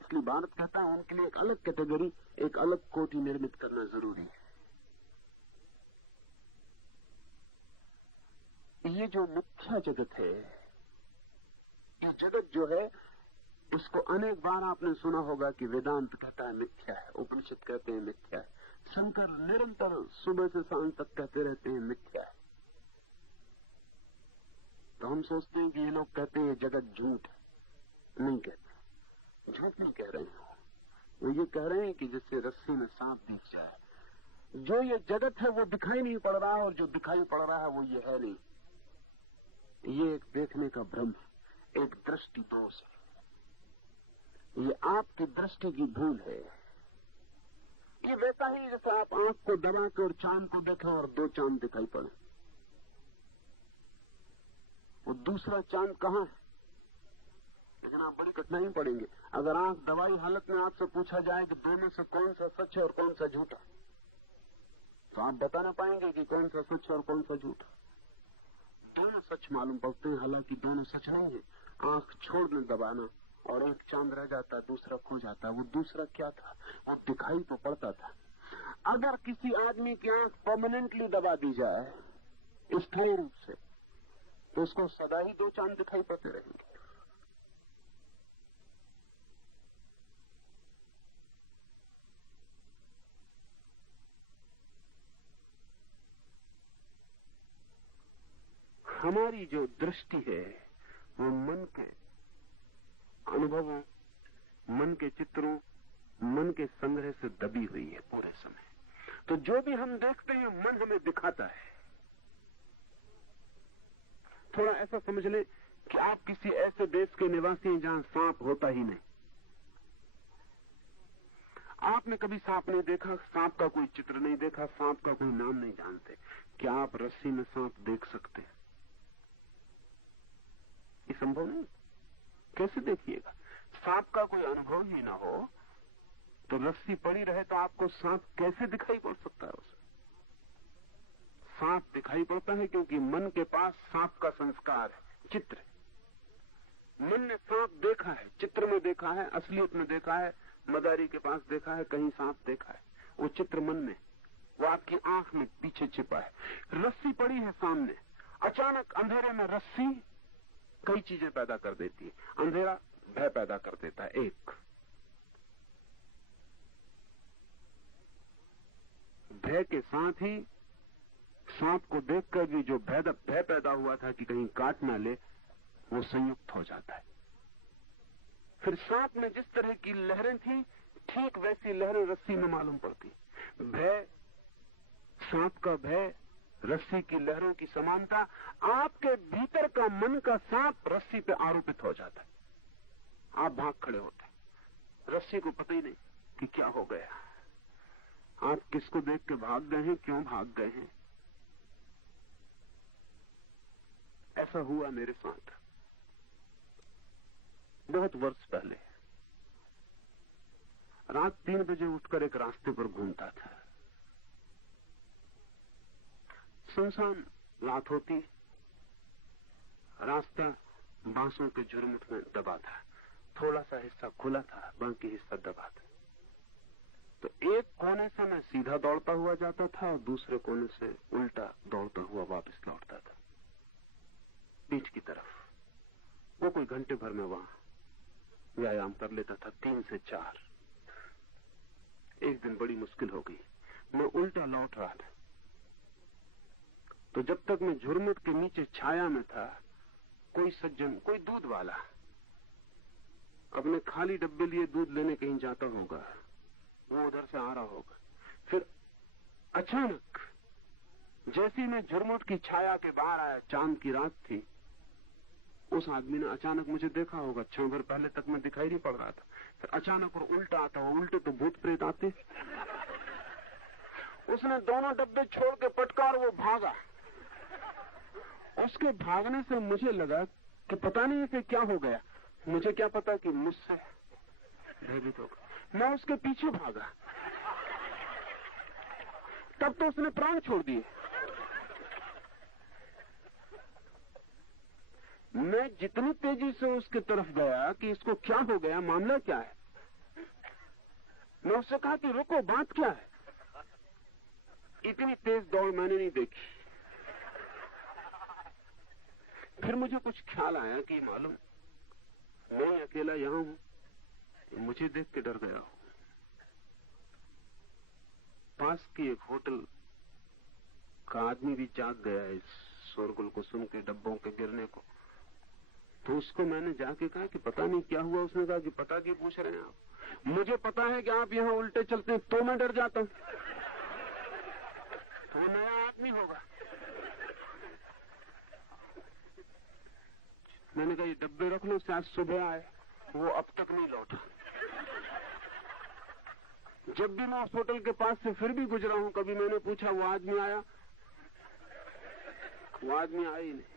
इसलिए भारत कहता है उनके लिए एक अलग कैटेगरी, एक अलग कोटि निर्मित करना जरूरी है। ये जो मिथ्या जगत है, ये जगत जो है, उसको अनेक बार आपने सुना होगा कि वेदांत कहता है मिथ्या है, उपनिषद कहते हैं मिथ्या है, शंकर निरंतर सुबह से सांझ तक कहते रहते हैं मिथ्या है। तो हम सोचते हैं कि ये लोग कहते हैं जगत झूठ है। नहीं कहते, झूठ नहीं कह रहे हैं, वो ये कह रहे हैं कि जैसे रस्सी में सांप दिख जाए। जो ये जगत है वो दिखाई नहीं पड़ रहा है, और जो दिखाई पड़ रहा है वो ये है नहीं। ये एक देखने का भ्रम है, एक दृष्टि दोष है, ये आपकी दृष्टि की भूल है। ये वैसा ही जैसे आप आंख को दबा के और चांद को देखें और 2 चांद दिखाई पड़े। वो दूसरा चांद कहाँ है? लेकिन आप बड़ी कठिनाई पड़ेंगे अगर आंख दवाई हालत में आपसे पूछा जाए कि दोनों से कौन सा सच है और कौन सा झूठा, तो आप बता ना पाएंगे कि कौन सा सच है और कौन सा झूठा। दोनों सच मालूम पड़ते हैं, हालांकि दोनों सच नहीं है। आंख छोड़ने दबाना और एक चांद रह जाता है, दूसरा खो जाता है। वो दूसरा क्या था? वो दिखाई तो पड़ता था। अगर किसी आदमी की आंख परमानेंटली दबा दी जाए स्थायी रूप से, तो उसको सदा ही 2 चांद दिखाई पड़ते रहेंगे। हमारी जो दृष्टि है वो मन के अनुभवों, मन के चित्रों, मन के संग्रह से दबी हुई है पूरे समय। तो जो भी हम देखते हैं मन हमें दिखाता है। थोड़ा ऐसा समझ लें कि आप किसी ऐसे देश के निवासी हैं जहां सांप होता ही नहीं, आपने कभी सांप नहीं देखा, सांप का कोई चित्र नहीं देखा, सांप का कोई नाम नहीं जानते, क्या आप रस्सी में सांप देख सकते हैं? ये संभव नहीं। कैसे देखिएगा? सांप का कोई अनुभव ही ना हो तो रस्सी पड़ी रहे तो आपको सांप कैसे दिखाई पड़ सकता है? उसे सांप दिखाई पड़ता है क्योंकि मन के पास सांप का संस्कार है, चित्र। मन ने सांप देखा है, चित्र में देखा है, असलियत में देखा है, मदारी के पास देखा है, कहीं सांप देखा है। वो चित्र मन में, वो आपकी आंख में पीछे छिपा है। रस्सी पड़ी है सामने, अचानक अंधेरे में रस्सी कई चीजें पैदा कर देती है। अंधेरा भय पैदा कर देता है, एक भय के साथ ही सांप को देखकर भी जो भय पैदा हुआ था कि कहीं काट ना ले, वो संयुक्त हो जाता है। फिर सांप में जिस तरह की लहरें थी, ठीक वैसी लहरें रस्सी में मालूम पड़ती। भय, सांप का भय, रस्सी की लहरों की समानता, आपके भीतर का मन का सांप रस्सी पे आरोपित हो जाता है। आप भाग खड़े होते, रस्सी को पता ही नहीं कि क्या हो गया। आप किसको देख के भाग गए हैं, क्यों भाग गए हैं। ऐसा हुआ मेरे साथ बहुत वर्ष पहले। रात 3 बजे उठकर एक रास्ते पर घूमता था। सुनसान रात होती, रास्ता बांसों के झुरमुट में दबा था। थोड़ा सा हिस्सा खुला था, बाकी हिस्सा दबा था। तो एक कोने से मैं सीधा दौड़ता हुआ जाता था और दूसरे कोने से उल्टा दौड़ता हुआ वापस लौटता था, बीच की तरफ। वो कोई घंटे भर में वहां व्यायाम कर लेता था, 3 से 4। एक दिन बड़ी मुश्किल हो गई, मैं उल्टा लौट रहा था। तो जब तक मैं झुरमुट के नीचे छाया में था, कोई सज्जन, कोई दूध वाला अपने खाली डब्बे लिए दूध लेने कहीं जाता होगा, वो उधर से आ रहा होगा। फिर अचानक जैसे मैं झुरमुट की छाया के बाहर आया, चांद की रात थी, उस आदमी ने अचानक मुझे देखा होगा। क्षण भर पहले तक मैं दिखाई नहीं पड़ रहा था, फिर अचानक और उल्टा आता हुआ। उल्टे तो भूत प्रेत आते। उसने दोनों डब्बे छोड़ के पटकार, वो भागा। उसके भागने से मुझे लगा कि पता नहीं इसे क्या हो गया। मुझे क्या पता कि मुझसे भयभीत होगा। मैं उसके पीछे भागा, तब तो उसने प्राण छोड़ दिए। मैं जितनी तेजी से उसके तरफ गया कि इसको क्या हो गया, मामला क्या है। मैं उससे कहा कि रुको, बात क्या है। इतनी तेज दौड़ मैंने नहीं देखी। फिर मुझे कुछ ख्याल आया कि मालूम मैं अकेला यहां हूं, मुझे देख के डर गया हूं। पास की एक होटल का आदमी भी जाग गया इस शोरगुल को सुन के, डब्बों के गिरने को। तो उसको मैंने जाके कहा कि पता नहीं क्या हुआ। उसने कहा कि पता क्यों पूछ रहे हैं आप, मुझे पता है कि आप यहाँ उल्टे चलते हैं, तो मैं डर जाता हूँ। तो वो नया आदमी होगा। मैंने कहा ये डब्बे रख लो, शायद सुबह आए। वो अब तक नहीं लौटा। जब भी मैं उस होटल के पास से फिर भी गुजरा हूं, कभी मैंने पूछा वो आदमी आया, वो आदमी आया ही नहीं।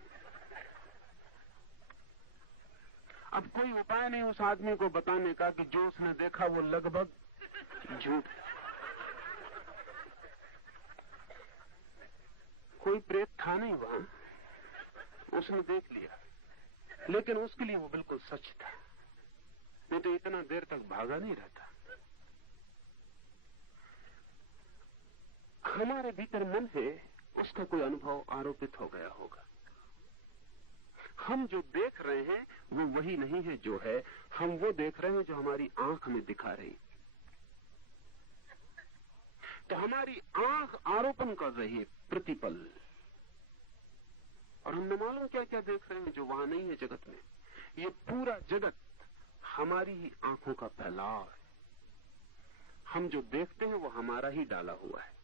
अब कोई उपाय नहीं उस आदमी को बताने का कि जो उसने देखा वो लगभग झूठ। कोई प्रेत था नहीं वहां, उसने देख लिया, लेकिन उसके लिए वो बिल्कुल सच था। नहीं तो इतना देर तक भागा नहीं रहता। हमारे भीतर मन है, उसका कोई अनुभव आरोपित हो गया होगा। हम जो देख रहे हैं वो वही नहीं है जो है, हम वो देख रहे हैं जो हमारी आंख में दिखा रही। तो हमारी आंख आरोपण कर रही है प्रतिपल, और हम न मालूम क्या क्या देख रहे हैं जो वहां नहीं है जगत में। ये पूरा जगत हमारी ही आंखों का फैलाव है। हम जो देखते हैं वो हमारा ही डाला हुआ है।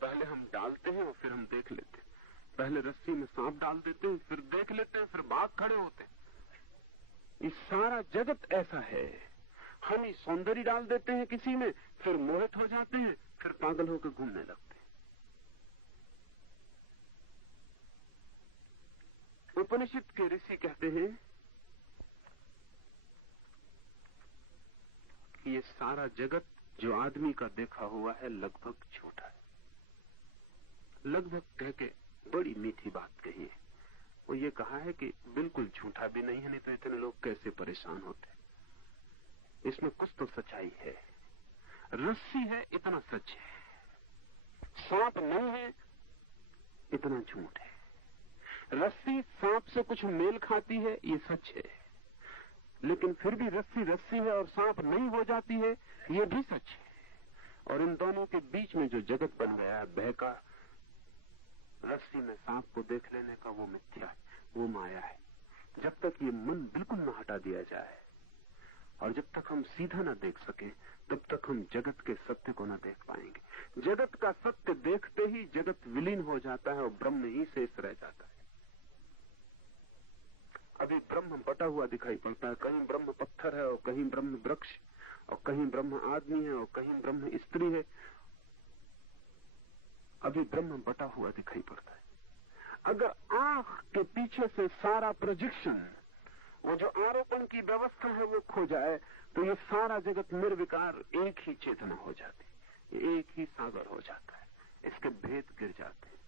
पहले हम डालते हैं और फिर हम देख लेते हैं। पहले रस्सी में सांप डाल देते हैं, फिर देख लेते हैं, फिर भाग खड़े होते हैं। ये सारा जगत ऐसा है। हम ही सौंदर्य डाल देते हैं किसी में, फिर मोहित हो जाते हैं, फिर पागल होकर घूमने लगते हैं। उपनिषद के ऋषि कहते हैं कि ये सारा जगत जो आदमी का देखा हुआ है लगभग झूठा है। लगभग कह के बड़ी मीठी बात कही है। वो ये कहा है कि बिल्कुल झूठा भी नहीं है, नहीं तो इतने लोग कैसे परेशान होते। इसमें कुछ तो सच्चाई है। रस्सी है इतना सच है, सांप नहीं है इतना झूठ है। रस्सी सांप से कुछ मेल खाती है ये सच है, लेकिन फिर भी रस्सी रस्सी है और सांप नहीं हो जाती है ये भी सच है। और इन दोनों के बीच में जो जगत बन गया है बहका, रस्सी में सांप को देख लेने का, वो मिथ्या है, वो माया है। जब तक ये मन बिल्कुल न हटा दिया जाए और जब तक हम सीधा न देख सके, तब तक हम जगत के सत्य को न देख पाएंगे। जगत का सत्य देखते ही जगत विलीन हो जाता है और ब्रह्म ही शेष रह जाता है। अभी ब्रह्म बटा हुआ दिखाई पड़ता है, कहीं ब्रह्म पत्थर है और कहीं ब्रह्म वृक्ष, और कहीं ब्रह्म आदमी है और कहीं ब्रह्म स्त्री है। अभी ब्रह्म बटा हुआ दिखाई पड़ता है। अगर आंख के पीछे से सारा प्रोजेक्शन, वो जो आरोपण की व्यवस्था है, वो खो जाए, तो ये सारा जगत निर्विकार एक ही चेतना हो जाती, एक ही सागर हो जाता है। इसके भेद गिर जाते हैं।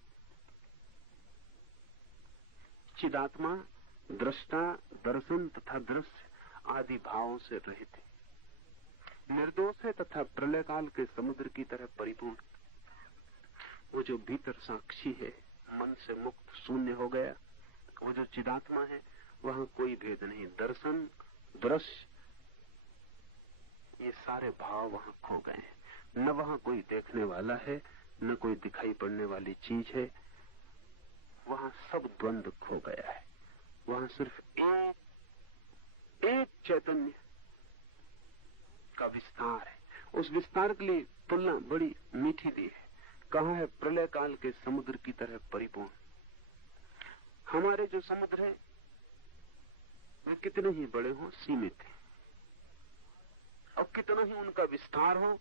चिदात्मा दृष्टा, दर्शन तथा दृश्य आदि भावों से रहित है, निर्दोष है तथा प्रलय काल के समुद्र की तरह परिपूर्ण। वो जो भीतर साक्षी है, मन से मुक्त शून्य हो गया, वो जो चिदात्मा है, वहां कोई भेद नहीं। दर्शन, दृश्य, ये सारे भाव वहां खो गए हैं। न वहां कोई देखने वाला है, न कोई दिखाई पड़ने वाली चीज है। वहां सब द्वंद्व खो गया है। वहां सिर्फ एक चैतन्य का विस्तार है। उस विस्तार के लिए तुलना बड़ी मीठी दी है। कहा है प्रलय काल के समुद्र की तरह परिपूर्ण। हमारे जो समुद्र है वे कितने ही बड़े हों सीमित है, और कितना ही उनका विस्तार हो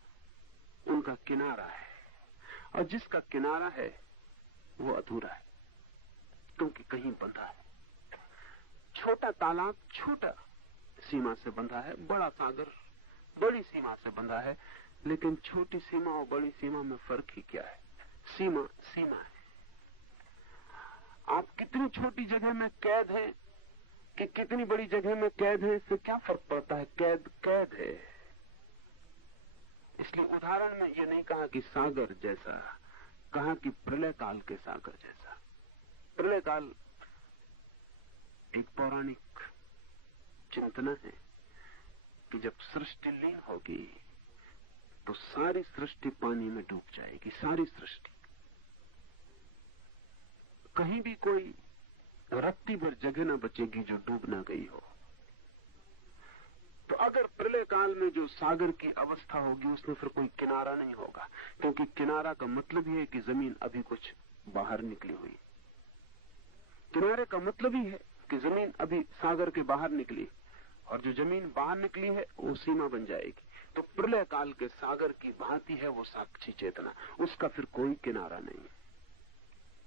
उनका किनारा है, और जिसका किनारा है वो अधूरा है, क्योंकि कहीं बंधा है। छोटा तालाब छोटा सीमा से बंधा है, बड़ा सागर बड़ी सीमा से बंधा है, लेकिन छोटी सीमा और बड़ी सीमा में फर्क ही क्या है? सीमा सीमा है। आप कितनी छोटी जगह में कैद हैं कि कितनी बड़ी जगह में कैद है, इससे क्या फर्क पड़ता है? कैद कैद है। इसलिए उदाहरण में ये नहीं कहा कि सागर जैसा, कहा कि प्रलय काल के सागर जैसा। प्रलय काल एक पौराणिक चिंतना है कि जब सृष्टि लीन होगी तो सारी सृष्टि पानी में डूब जाएगी। सारी सृष्टि, कहीं भी कोई रत्ती भर जगह न बचेगी जो डूब न गई हो। तो अगर प्रलय काल में जो सागर की अवस्था होगी उसमें फिर कोई किनारा नहीं होगा, क्योंकि किनारा का मतलब ही है कि जमीन अभी कुछ बाहर निकली हुई। किनारे का मतलब ही है कि जमीन अभी सागर के बाहर निकली, और जो जमीन बाहर निकली है वो सीमा बन जाएगी। तो प्रलय काल के सागर की भांति है वो साक्षी चेतना, उसका फिर कोई किनारा नहीं,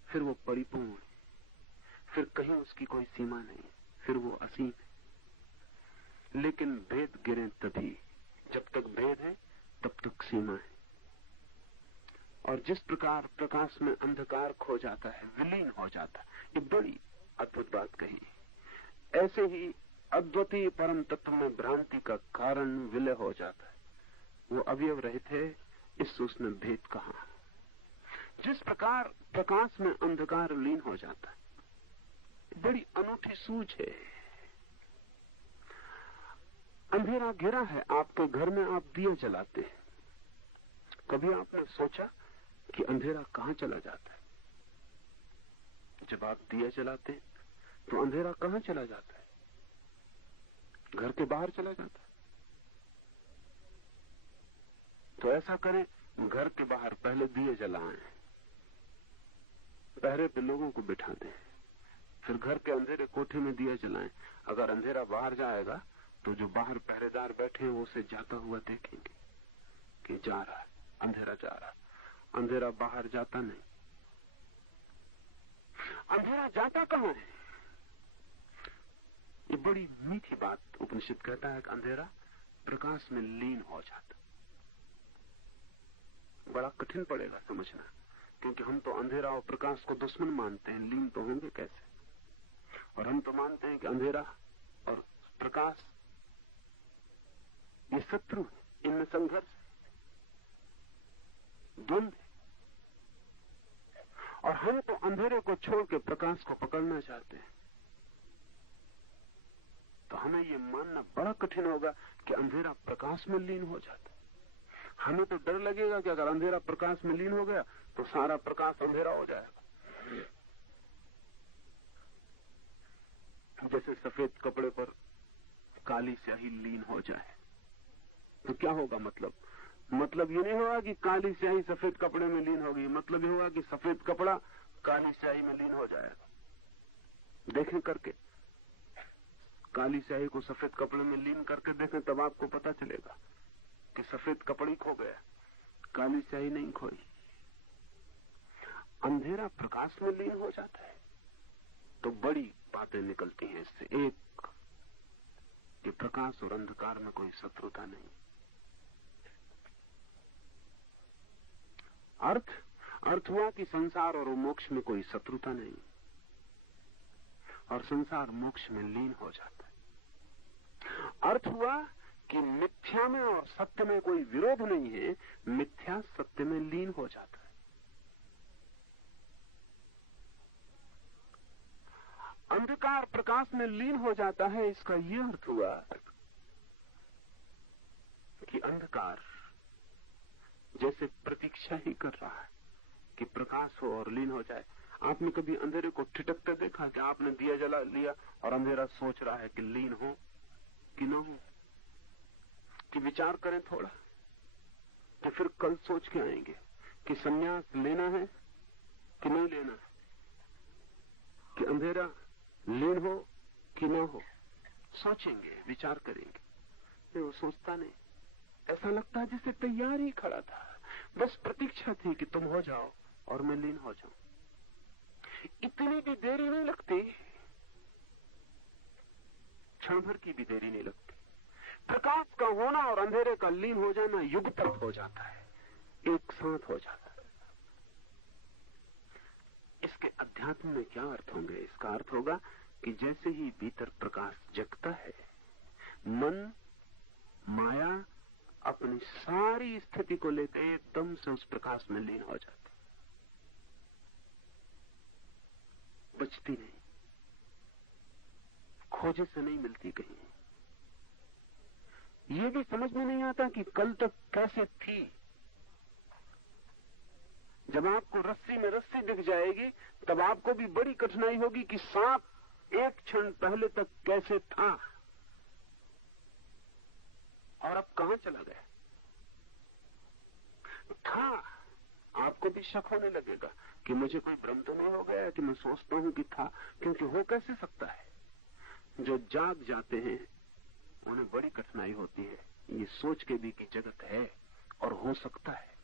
फिर वो परिपूर्ण, फिर कहीं उसकी कोई सीमा नहीं, फिर वो असीम है। लेकिन भेद गिरे तभी, जब तक भेद है तब तक सीमा है। और जिस प्रकार प्रकाश में अंधकार खो जाता है, विलीन हो जाता है, ये बड़ी अद्भुत बात कही। ऐसे ही अद्वितीय परम तत्व में भ्रांति का कारण विलय हो जाता है। वो अवयव रहित है, इस उसने भेद कहा। जिस प्रकार प्रकाश में अंधकार लीन हो जाता है, बड़ी अनूठी सूझ है। अंधेरा घिरा है, आपके घर में आप दिए जलाते हैं, कभी आपने सोचा कि अंधेरा कहां चला जाता है? जब आप दिया जलाते हैं तो अंधेरा कहां चला जाता है? घर के बाहर चला जाता है। तो ऐसा करें, घर के बाहर पहले दिए जलाएं, पहरे पे लोगों को बिठा दें, फिर घर के अंधेरे कोठे में दिया जलाएं। अगर अंधेरा बाहर जाएगा तो जो बाहर पहरेदार बैठे हैं वो उसे जाता हुआ देखेंगे कि जा रहा, अंधेरा जा रहा। अंधेरा बाहर जाता नहीं। अंधेरा जाता कहां है? ये बड़ी मीठी बात उपनिषद कहता है कि अंधेरा प्रकाश में लीन हो जाता। बड़ा कठिन पड़ेगा समझना, क्योंकि हम तो अंधेरा और प्रकाश को दुश्मन मानते हैं, लीन तो होंगे कैसे। और हम तो मानते हैं कि अंधेरा और प्रकाश ये शत्रु, इनमें संघर्ष, द्वंद्व। और हम तो अंधेरे को छोड़ के प्रकाश को पकड़ना चाहते हैं। तो हमें ये मानना बड़ा कठिन होगा कि अंधेरा प्रकाश में लीन हो जाता है। हमें तो डर लगेगा कि अगर अंधेरा प्रकाश में लीन हो गया तो सारा प्रकाश अंधेरा हो जाएगा। जैसे सफेद कपड़े पर काली स्याही लीन हो जाए तो क्या होगा? मतलब ये नहीं होगा कि काली स्याही सफेद कपड़े में लीन होगी, मतलब ये होगा कि सफेद कपड़ा काली स्याही में लीन हो जाएगा। देखें करके, काली स्याही को सफेद कपड़े में लीन करके देखें, तब आपको पता चलेगा कि सफेद कपड़ा खो गया, काली स्याही नहीं खोई। अंधेरा प्रकाश में लीन हो जाता है तो बड़ी बातें निकलती हैं इससे। एक, कि प्रकाश और अंधकार में कोई शत्रुता नहीं। अर्थ हुआ कि संसार और मोक्ष में कोई शत्रुता नहीं, और संसार मोक्ष में लीन हो जाता है। अर्थ हुआ कि मिथ्या में और सत्य में कोई विरोध नहीं है, मिथ्या सत्य में लीन हो जाता है। अंधकार प्रकाश में लीन हो जाता है, इसका यह अर्थ हुआ कि अंधकार जैसे प्रतीक्षा ही कर रहा है कि प्रकाश हो और लीन हो जाए। आपने कभी अंधेरे को ठिठकते देखा कि आपने दिया जला लिया और अंधेरा सोच रहा है कि लीन हो कि न हो, कि विचार करें थोड़ा, तो फिर कल सोच के आएंगे कि संन्यास लेना है कि नहीं लेना है, कि अंधेरा लीन हो कि न हो। सोचेंगे, विचार करेंगे। नहीं, वो सोचता नहीं। ऐसा लगता है जैसे तैयार ही खड़ा था, बस प्रतीक्षा थी कि तुम हो जाओ और मैं लीन हो जाऊं। इतनी भी देरी नहीं लगती, क्षण भर की भी देरी नहीं लगती। प्रकाश का होना और अंधेरे का लीन हो जाना युगपत हो जाता है, एक साथ हो जाता है। इसके अध्यात्म में क्या अर्थ होंगे? इसका अर्थ होगा कि जैसे ही भीतर प्रकाश जगता है, मन माया अपनी सारी स्थिति को लेकर एकदम से उस प्रकाश में लीन हो जाती, बचती नहीं, खोजे से नहीं मिलती कहीं। ये भी समझ में नहीं आता कि कल तक कैसे थी। जब आपको रस्सी में रस्सी दिख जाएगी तब आपको भी बड़ी कठिनाई होगी कि सांप एक क्षण पहले तक कैसे था और अब कहां चला गया था। आपको भी शक होने लगेगा कि मुझे कोई भ्रम तो नहीं हो गया कि मैं सोचता हूं कि था, क्योंकि हो कैसे सकता है। जो जाग जाते हैं उन्हें बड़ी कठिनाई होती है ये सोच के भी कि जगत है और हो सकता है।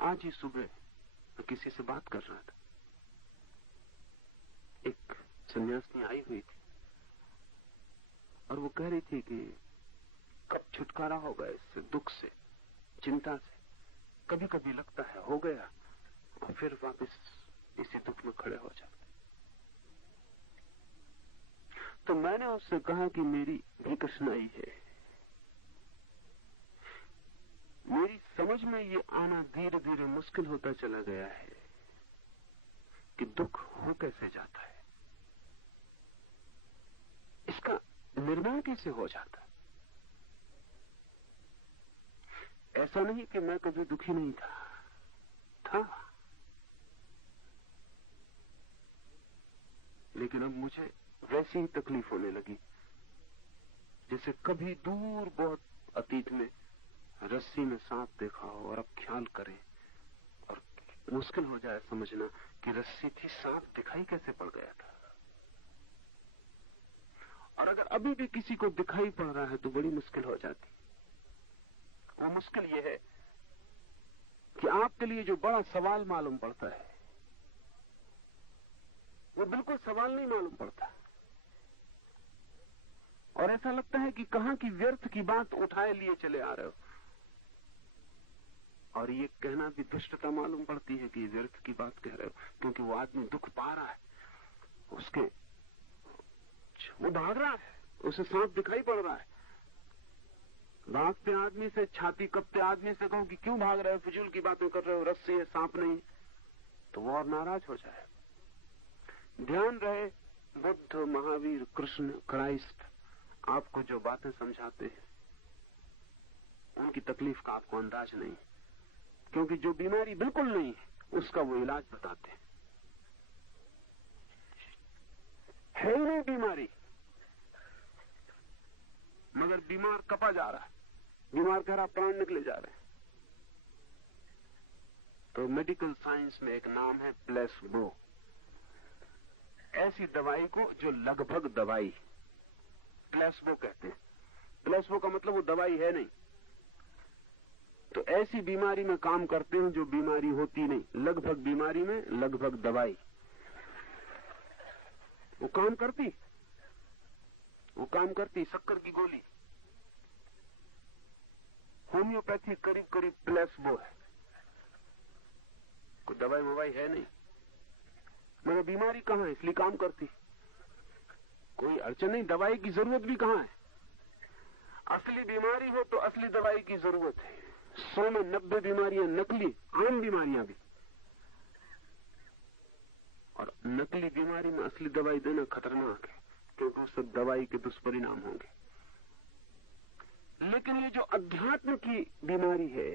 आज ही सुबह मैं किसी से बात कर रहा था, एक सन्यासिनी आई हुई थी और वो कह रही थी कि कब छुटकारा होगा इससे, दुख से, चिंता से। कभी कभी लगता है हो गया और फिर वापस इसी दुख में खड़े हो जाते। तो मैंने उससे कहा कि मेरी भी कठिनाई है, मेरी समझ में ये आना धीरे धीरे मुश्किल होता चला गया है कि दुख हो कैसे जाता है, इसका निर्माण कैसे हो जाता है। ऐसा नहीं कि मैं कभी दुखी नहीं था, लेकिन अब मुझे वैसी ही तकलीफ होने लगी जैसे कभी दूर बहुत अतीत में रस्सी में सांप देखा हो और अब ख्याल करें और मुश्किल हो जाए समझना कि रस्सी थी, सांप दिखाई कैसे पड़ गया था। और अगर अभी भी किसी को दिखाई पड़ रहा है तो बड़ी मुश्किल हो जाती। वो मुश्किल ये है कि आपके लिए जो बड़ा सवाल मालूम पड़ता है वो बिल्कुल सवाल नहीं मालूम पड़ता, और ऐसा लगता है कि कहां की व्यर्थ की बात उठाए लिए चले आ रहे हो। और ये कहना भी दुष्टता मालूम पड़ती है कि व्यर्थ की बात कह रहे हो, क्योंकि वो आदमी दुख पा रहा है, उसके वो भाग रहा है, उसे सांप दिखाई पड़ रहा है। भागते आदमी से, छाती कपते आदमी से कहो कि क्यों भाग रहे हो, फिजूल की बातें कर रहे हो, रस्सी है सांप नहीं, तो वो और नाराज हो जाए। ध्यान रहे, बुद्ध, महावीर, कृष्ण, क्राइस्ट आपको जो बातें समझाते हैं उनकी तकलीफ का आपको अंदाज नहीं, क्योंकि जो बीमारी बिल्कुल नहीं है उसका वो इलाज बताते हैं। है ही नहीं बीमारी, मगर बीमार कपा जा रहा है, बीमार कह रहा प्राण निकले जा रहे हैं। तो मेडिकल साइंस में एक नाम है प्लेसबो, ऐसी दवाई को जो लगभग दवाई, प्लेसबो कहते हैं। प्लेसबो का मतलब वो दवाई है नहीं, तो ऐसी बीमारी में काम करते हैं जो बीमारी होती नहीं, लगभग बीमारी में लगभग दवाई। वो काम करती, शक्कर की गोली, होम्योपैथी करीब करीब प्लेसबो है, कोई दवाई ववाई है नहीं, मगर बीमारी कहां है, इसलिए काम करती। कोई अड़चन नहीं, दवाई की जरूरत भी कहां है। असली बीमारी हो तो असली दवाई की जरूरत है। 100 में 90 बीमारियां नकली, आम बीमारियां भी, और नकली बीमारी में असली दवाई देना खतरनाक है, क्योंकि उससे दवाई के दुष्परिणाम होंगे। लेकिन ये जो अध्यात्म की बीमारी है,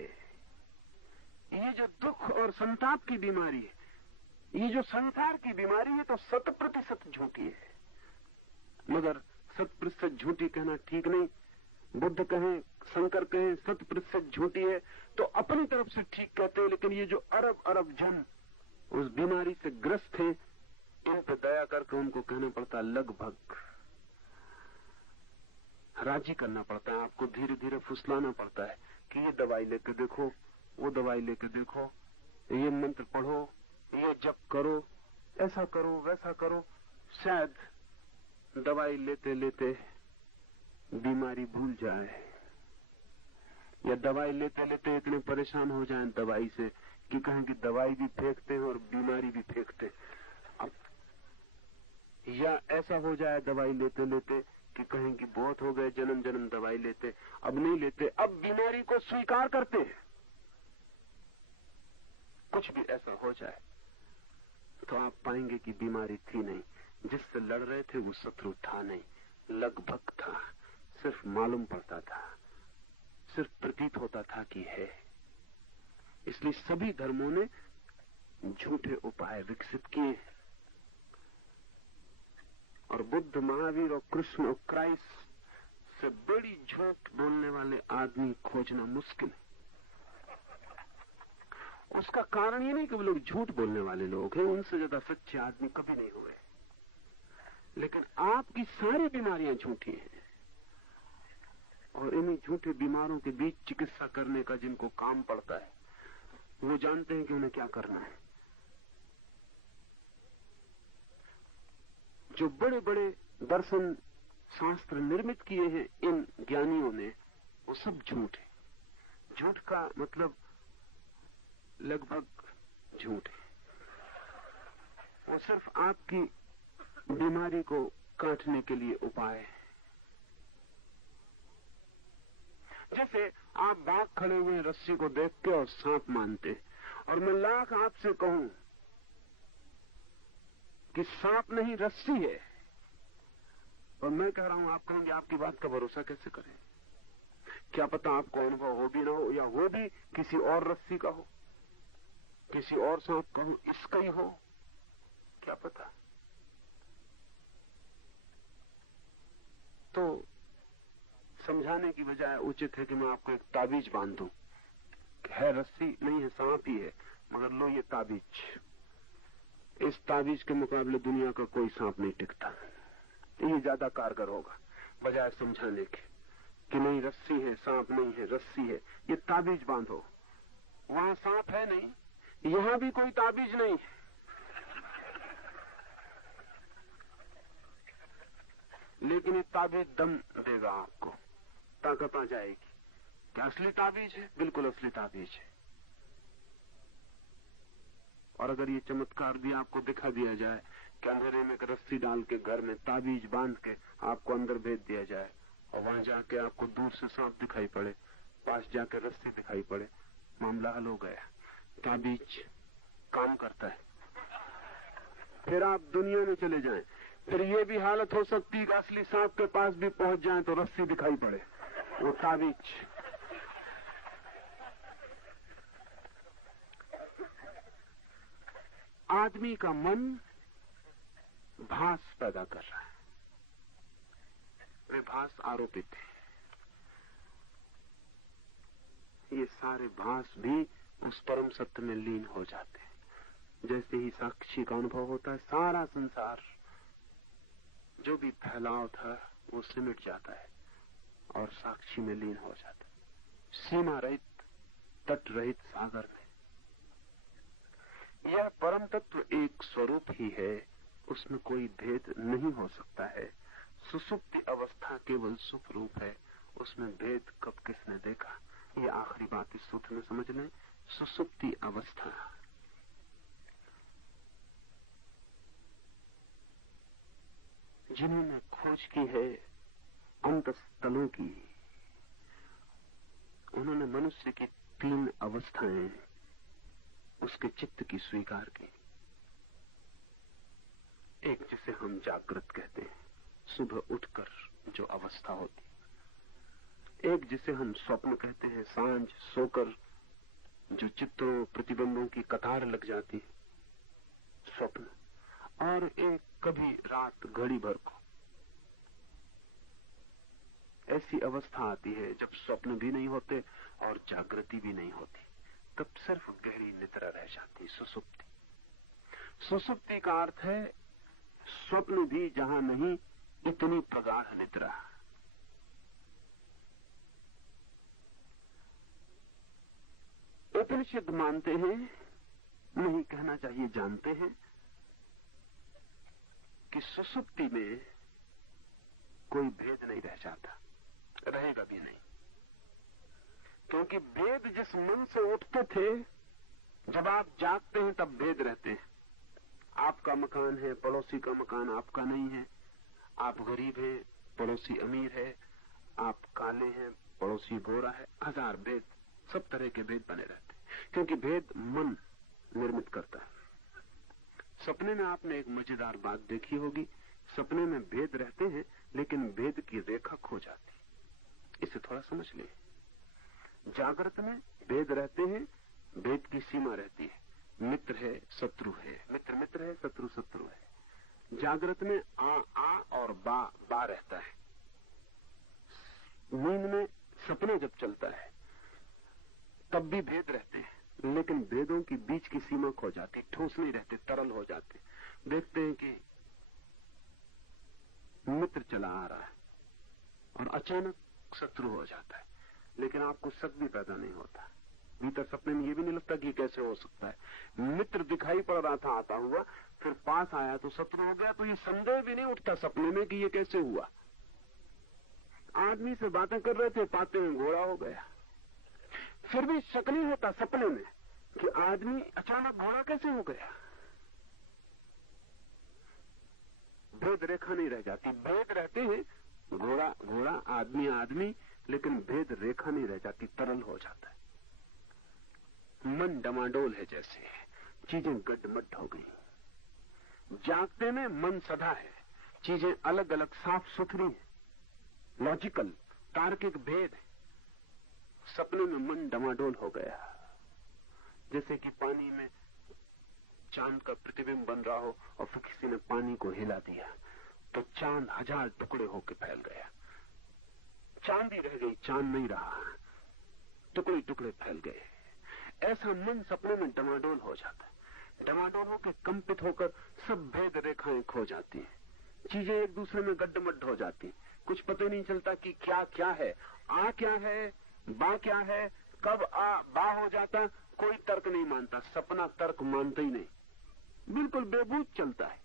ये जो दुख और संताप की बीमारी है, ये जो संसार की बीमारी है, तो 100% झूठी है। मगर 100% झूठी कहना ठीक नहीं। बुद्ध कहें, शंकर कहें 100% झूठी है तो अपनी तरफ से ठीक कहते हैं, लेकिन ये जो अरब अरब जन उस बीमारी से ग्रस्त हैं, इन पर दया करके उनको कहना पड़ता है लगभग, राजी करना पड़ता है, आपको धीरे धीरे फुसलाना पड़ता है कि ये दवाई लेके देखो, वो दवाई लेके देखो, ये मंत्र पढ़ो, ये जप करो, ऐसा करो, वैसा करो। शायद दवाई लेते लेते बीमारी भूल जाए, या दवाई लेते लेते इतने परेशान हो जाएं दवाई से कि कहें कि दवाई भी फेंकते हैं और बीमारी भी फेंकते हैं। अब या ऐसा हो जाए दवाई लेते लेते कि कहें कि बहुत हो गए, जन्म जन्म दवाई लेते, अब नहीं लेते, अब बीमारी को स्वीकार करते हैं। कुछ भी ऐसा हो जाए तो आप पाएंगे कि बीमारी थी नहीं, जिससे लड़ रहे थे वो शत्रु था नहीं, लगभग था, सिर्फ मालूम पड़ता था, सिर्फ प्रतीत होता था कि है। इसलिए सभी धर्मों ने झूठे उपाय विकसित किए, और बुद्ध, महावीर और कृष्ण और क्राइस्ट से बड़ी झूठ बोलने वाले आदमी खोजना मुश्किल है। उसका कारण ये नहीं कि वो लोग झूठ बोलने वाले लोग हैं, उनसे ज्यादा सच्चे आदमी कभी नहीं हुए, लेकिन आपकी सारी बीमारियां झूठी हैं, और इन्हीं झूठे बीमारों के बीच चिकित्सा करने का जिनको काम पड़ता है, वो जानते हैं कि उन्हें क्या करना है। जो बड़े बड़े दर्शन शास्त्र निर्मित किए हैं इन ज्ञानियों ने, वो सब झूठ है। झूठ का मतलब लगभग झूठ है, वो सिर्फ आपकी बीमारी को काटने के लिए उपाय है। जैसे आप भाग खड़े हुए रस्सी को देख के और सांप मानते, और मैं लाख आपसे कहूं कि सांप नहीं रस्सी है, और मैं कह रहा हूं आप कहेंगे आपकी बात का भरोसा कैसे करें, क्या पता आपको अनुभव हो भी ना हो, या हो भी किसी और रस्सी का हो, किसी और सांप का हो, इसका ही हो, क्या पता। तो समझाने की बजाय उचित है कि मैं आपको एक ताबीज बांध दूं, है रस्सी नहीं है, सांप ही है, मगर लो ये ताबीज, इस ताबीज के मुकाबले दुनिया का कोई सांप नहीं टिकता, ये ज्यादा कारगर होगा, बजाय समझाने के कि नहीं रस्सी है, सांप नहीं है, रस्सी है। ये ताबीज बांधो, वहां सांप है नहीं, यहां भी कोई ताबीज नहीं है। लेकिन ये ताबीज दम देगा आपको, ताकत आ जाएगी। क्या असली ताबीज है? बिल्कुल असली ताबीज है। और अगर ये चमत्कार भी आपको दिखा दिया जाए कि अंधेरे में एक रस्सी डाल के घर में ताबीज बांध के आपको अंदर भेज दिया जाए, और वहां जाके आपको दूर से सांप दिखाई पड़े, पास जाके रस्सी दिखाई पड़े, मामला हल हो गया। ताबीज काम करता है। फिर आप दुनिया में चले जाएं, फिर ये भी हालत हो सकती है कि असली सांप के पास भी पहुंच जाएं तो रस्सी दिखाई पड़े, वो ताबीज। आदमी का मन भास पैदा कर रहा है, वे भास आरोपित है। ये सारे भास भी उस परम सत्य में लीन हो जाते हैं। जैसे ही साक्षी का अनुभव होता है, सारा संसार जो भी फैलाव था वो सिमट जाता है और साक्षी में लीन हो जाता है, सीमा रहित, तट रहित सागर में। यह परम तत्व एक स्वरूप ही है, उसमें कोई भेद नहीं हो सकता है। सुसुप्ति अवस्था केवल सुख रूप है, उसमें भेद कब किसने देखा? ये आखिरी बात इस सूत्र में समझ लें। सुसुप्ति अवस्था जिन्होंने खोज की है अंतस्थलों की, उन्होंने मनुष्य की 3 अवस्थाएं उसके चित्त की स्वीकार की। एक जिसे हम जागृत कहते हैं, सुबह उठकर जो अवस्था होती। एक जिसे हम स्वप्न कहते हैं, सांझ सोकर जो चित्रों प्रतिबंधों की कतार लग जाती है, स्वप्न। और एक कभी रात घड़ी भर को ऐसी अवस्था आती है जब स्वप्न भी नहीं होते और जागृति भी नहीं होती, तब सिर्फ गहरी निद्रा रह जाती, सुसुप्ति। सुसुप्ति का अर्थ है स्वप्न भी जहां नहीं, इतनी प्रगाढ़ निद्रा। उपनिषद मानते हैं, नहीं कहना चाहिए जानते हैं, कि सुसुप्ति में कोई भेद नहीं रह जाता, रहेगा भी नहीं। क्योंकि भेद जिस मन से उठते थे, जब आप जागते हैं तब भेद रहते हैं। आपका मकान है, पड़ोसी का मकान आपका नहीं है, आप गरीब हैं, पड़ोसी अमीर है, आप काले हैं, पड़ोसी गोरा है, 1000 भेद, सब तरह के भेद बने रहते हैं, क्योंकि भेद मन निर्मित करता है। सपने में आपने एक मजेदार बात देखी होगी, सपने में भेद रहते हैं लेकिन भेद की रेखा खो जाती। इसे थोड़ा समझ ले। जागृत में भेद रहते हैं, भेद की सीमा रहती है, मित्र है शत्रु है, मित्र मित्र है, शत्रु शत्रु है। जागृत में आ और बा रहता है। नींद में सपने जब चलता है तब भी भेद रहते हैं, लेकिन भेदों की बीच की सीमा खो जाती, ठोस नहीं रहते, तरल हो जाते। देखते हैं कि मित्र चला आ रहा है और अचानक शत्रु हो जाता है, लेकिन आपको शक भी पैदा नहीं होता। भीतर सपने में ये भी नहीं लगता कि कैसे हो सकता है। मित्र दिखाई पड़ रहा था आता हुआ, फिर पास आया तो शत्रु हो गया, तो ये संदेह भी नहीं उठता सपने में कि ये कैसे हुआ। आदमी से बातें कर रहे थे, पाते में घोड़ा हो गया, फिर भी शक नहीं होता सपने में कि आदमी अचानक घोड़ा कैसे हो गया। भेद रेखा नहीं रह जाती, भेद रहते हैं, घोड़ा घोड़ा, आदमी आदमी, लेकिन भेद रेखा नहीं रह जाती, तरल हो जाता है। मन डमाडोल है, जैसे चीजें गड्ढमड्ढ हो गई। जागते में मन सदा है, चीजें अलग अलग साफ सुथरी है, लॉजिकल तार्किक भेद है। सपने में मन डमाडोल हो गया, जैसे कि पानी में चांद का प्रतिबिंब बन रहा हो और फिर किसी ने पानी को हिला दिया तो चांद 1000 टुकड़े होकर फैल गया। चांद ही रह गई, चांद नहीं रहा, टुकड़े टुकड़े फैल गए। ऐसा मन सपने में डमाडोल हो जाता है। डमाडोल होकर कंपित होकर सब भेद रेखाएं खो जाती हैं, चीजें एक दूसरे में गड्ढमड्ढ हो जाती, कुछ पता नहीं चलता कि क्या क्या है, आ क्या है, बा क्या है, कब आ बा हो जाता, कोई तर्क नहीं मानता। सपना तर्क मानता ही नहीं, बिल्कुल बेबूत चलता है।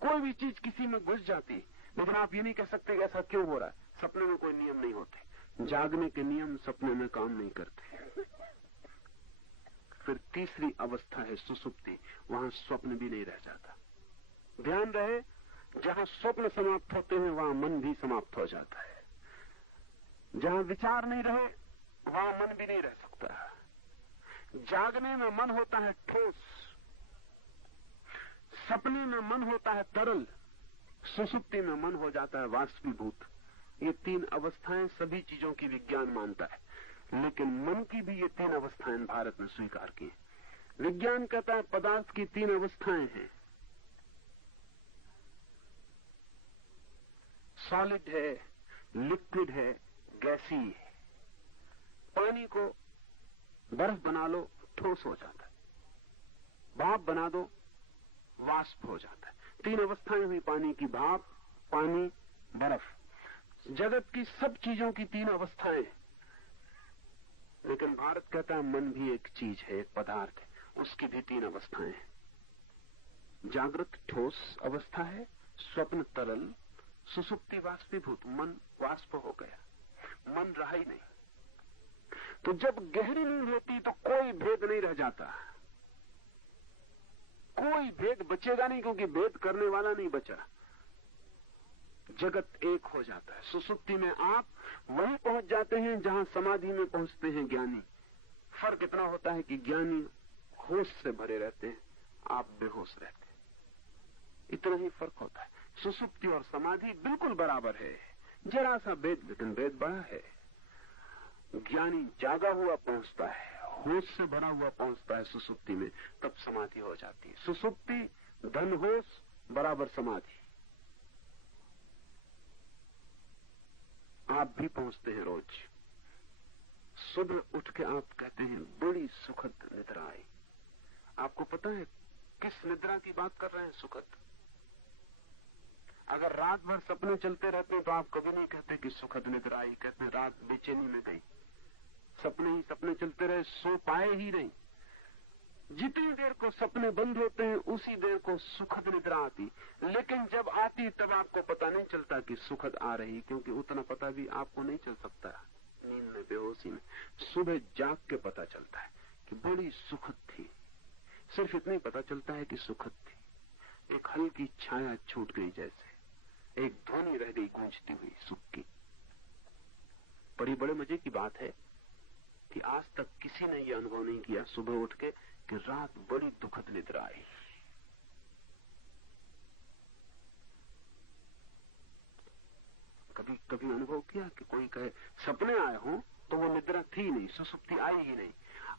कोई भी चीज किसी में घुस जाती, लेकिन आप ये नहीं कह सकते कि ऐसा क्यों हो रहा है। सपने में कोई नियम नहीं होते, जागने के नियम सपने में काम नहीं करते। फिर तीसरी अवस्था है सुसुप्ति, वहां स्वप्न भी नहीं रह जाता। ध्यान रहे, जहां स्वप्न समाप्त होते हैं वहां मन भी समाप्त हो जाता है। जहां विचार नहीं रहे वहां मन भी नहीं रह सकता। जागने में मन होता है ठोस, सपने में मन होता है तरल, सुसुप्ति में मन हो जाता है वाष्पीभूत। ये तीन अवस्थाएं सभी चीजों की विज्ञान मानता है, लेकिन मन की भी ये तीन अवस्थाएं भारत ने स्वीकार की। विज्ञान कहता है पदार्थ की तीन अवस्थाएं हैं, सॉलिड है, लिक्विड है, गैसी है। पानी को बर्फ बना लो ठोस हो जाता है, भाप बना दो वाष्प हो जाता है। तीन अवस्थाएं हुई पानी की, भाप, पानी, बर्फ। जगत की सब चीजों की तीन अवस्थाएं, लेकिन भारत कहता है मन भी एक चीज है, एक पदार्थ है, उसकी भी तीन अवस्थाएं हैं। जागृत ठोस अवस्था है, स्वप्न तरल, सुसुप्ति वाष्पीभूत। मन वाष्प हो गया, मन रहा ही नहीं। तो जब गहरी नींद होती तो कोई भेद नहीं रह जाता, कोई भेद बचेगा नहीं, क्योंकि भेद करने वाला नहीं बचा। जगत एक हो जाता है। सुसुप्ति में आप वहीं पहुंच जाते हैं जहां समाधि में पहुंचते हैं ज्ञानी। फर्क इतना होता है कि ज्ञानी होश से भरे रहते हैं, आप बेहोश रहते हैं, इतना ही फर्क होता है। सुसुप्ति और समाधि बिल्कुल बराबर है, जरा सा भेद, लेकिन भेद बड़ा है। ज्ञानी जागा हुआ पहुंचता है, होश से भरा हुआ पहुंचता है सुसुप्ति में, तब समाधि हो जाती है। सुसुप्ति धन होश बराबर समाधि। आप भी पहुंचते हैं रोज। सुबह उठ के आप कहते हैं बड़ी सुखद निद्रा आई। आपको पता है किस निद्रा की बात कर रहे हैं? सुखद। अगर रात भर सपने चलते रहते हैं तो आप कभी नहीं कहते कि सुखद निद्रा आई, कहते हैं रात बेचैनी में गई। सपने ही सपने चलते रहे, सो पाए ही नहीं। जितनी देर को सपने बंद होते हैं उसी देर को सुखद निद्रा आती, लेकिन जब आती तब आपको पता नहीं चलता कि सुखद आ रही, क्योंकि उतना पता भी आपको नहीं चल सकता नींद में, बेहोशी में। सुबह जाग के पता चलता है कि बड़ी सुखद थी। सिर्फ इतना ही पता चलता है कि सुखद थी। एक हल्की छाया छूट गई, जैसे एक ध्वनि रह गई गूंजती हुई सुख की। बड़े मजे की बात है कि आज तक किसी ने यह अनुभव नहीं किया सुबह उठ के कि रात बड़ी दुखद निद्रा आई। कभी कभी अनुभव किया कि कोई कहे सपने आए हों तो वो निद्रा थी नहीं, सुसुप्ति आई ही नहीं।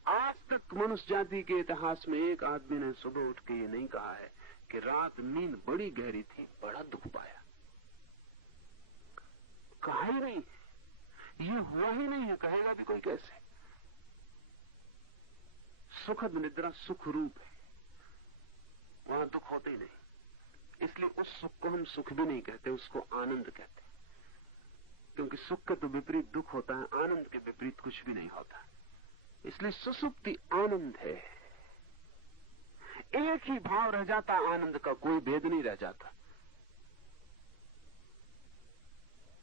आज तक मनुष्य जाति के इतिहास में एक आदमी ने सुबह उठ के ये नहीं कहा है कि रात नींद बड़ी गहरी थी, बड़ा दुख पाया। कहा ही नहीं, ये हुआ ही नहीं है, कहेगा भी कोई कैसे? सुखद निद्रा सुख रूप है, वहां दुख होते ही नहीं। इसलिए उस सुख को हम सुख भी नहीं कहते, उसको आनंद कहते, क्योंकि सुख का तो विपरीत दुख होता है, आनंद के विपरीत कुछ भी नहीं होता। इसलिए सुसुप्ति आनंद है, एक ही भाव रह जाता, आनंद का कोई भेद नहीं रह जाता।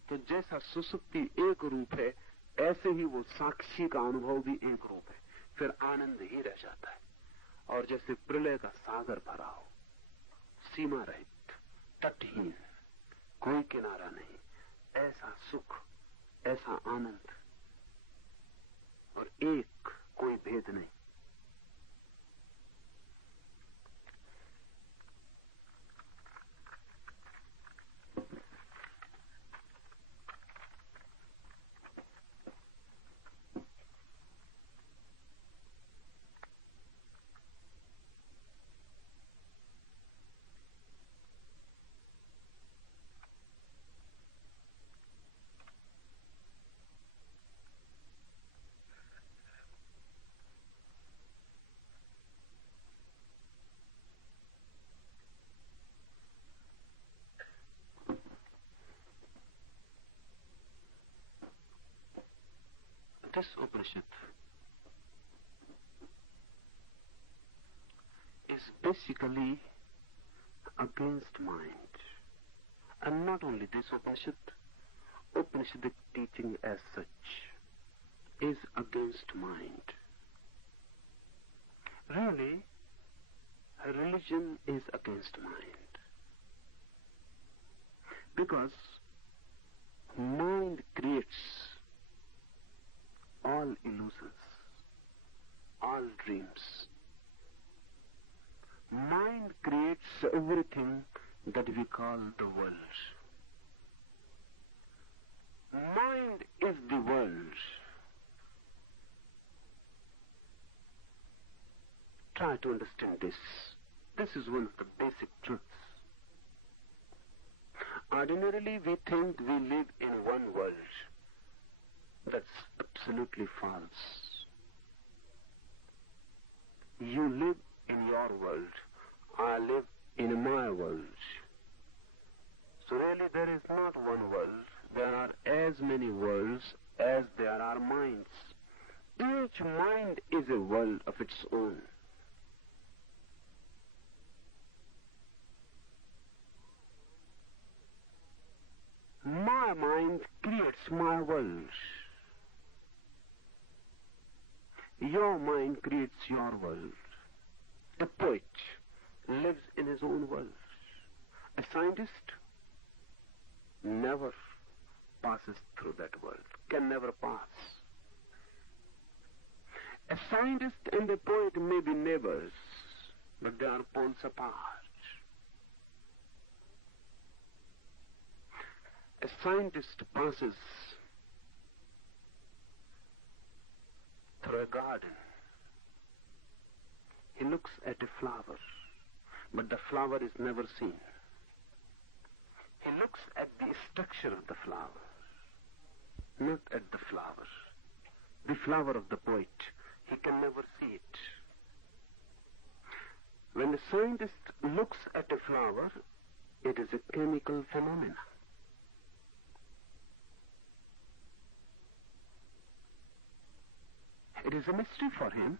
तो जैसा सुसुप्ति एक रूप है, ऐसे ही वो साक्षी का अनुभव भी एक रूप है, फिर आनंद ही रह जाता है। और जैसे प्रलय का सागर भरा हो, सीमा रहित, तटहीन, कोई किनारा नहीं, ऐसा सुख, ऐसा आनंद, और एक, कोई भेद नहीं। this Upanishad is basically against mind. And not only this Upanishad, Upanishadic teaching as such is against mind. Really, religion is against mind. Because mind creates all illusions, all dreams. Mind creates everything that we call the world. Mind is the world. Try to understand this. This is one of the basic truths. Ordinarily, we think we live in one world. That's absolutely false. You live in your world. I live in my world. So really, there is not one world. There are as many worlds as there are minds. Each mind is a world of its own. My mind creates my world. Your mind creates your world. The poet lives in his own world. A scientist never passes through that world, can never pass. A scientist and a poet may be neighbors, but they are poles apart. A scientist passes through a garden. He looks at a flower, but the flower is never seen. He looks at the structure of the flower, not at the flower. The flower of the poet, he can never see it. When a scientist looks at a flower, it is a chemical phenomenon. It is a mystery for him,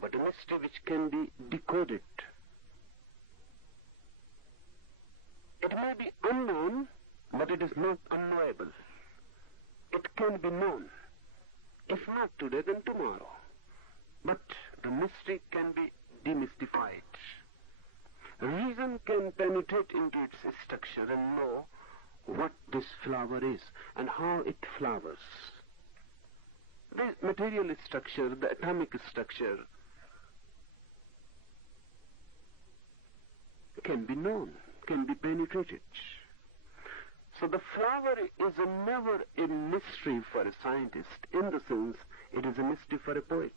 but a mystery which can be decoded. It may be unknown, but it is not unknowable. It can be known. If not today, then tomorrow. But the mystery can be demystified. Reason can penetrate into its structure and know what this flower is and how it flowers. The material structure, the atomic structure, can be known, can be penetrated. So the flower is never a mystery for a scientist, in the sense it is a mystery for a poet.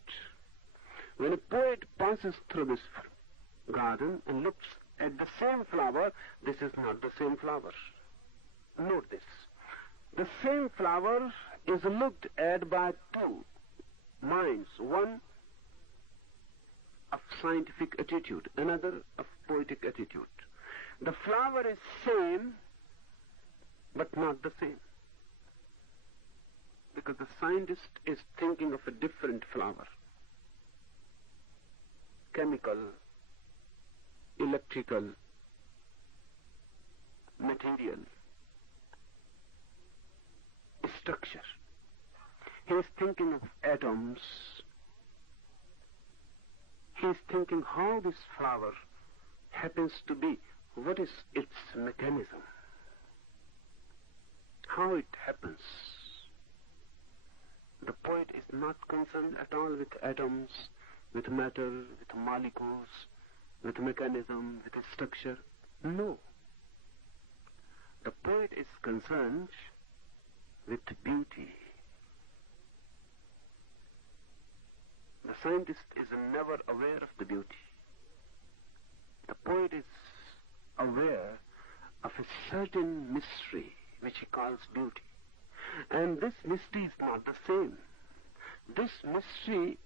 When a poet passes through this garden and looks at the same flower, this is not the same flower. Note this. The same flower is looked at by two minds, one of scientific attitude, another of poetic attitude. The flower is same, but not the same. Because the scientist is thinking of a different flower. Chemical, electrical, material, structure. He is thinking of atoms. He is thinking how this flower happens to be. What is its mechanism? How it happens. The poet is not concerned at all with atoms, with matter, with molecules, with mechanism, with structure. No. The poet is concerned with beauty. The scientist is never aware of the beauty. The poet is aware of a certain mystery which he calls beauty. And this mystery is not the same. This mystery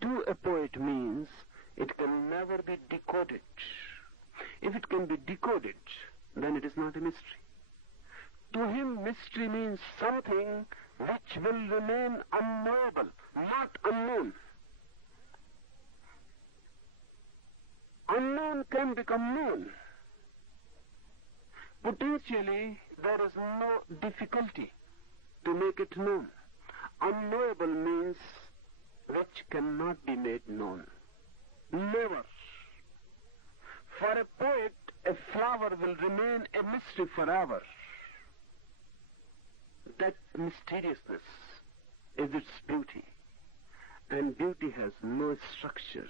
to a poet means it can never be decoded. If it can be decoded, then it is not a mystery. To him, mystery means something which will remain unknowable, not unknown. Unknown can become known. Potentially, there is no difficulty to make it known. Unknowable means which cannot be made known. Never. For a poet, a flower will remain a mystery forever. That mysteriousness is its beauty. And beauty has no structure.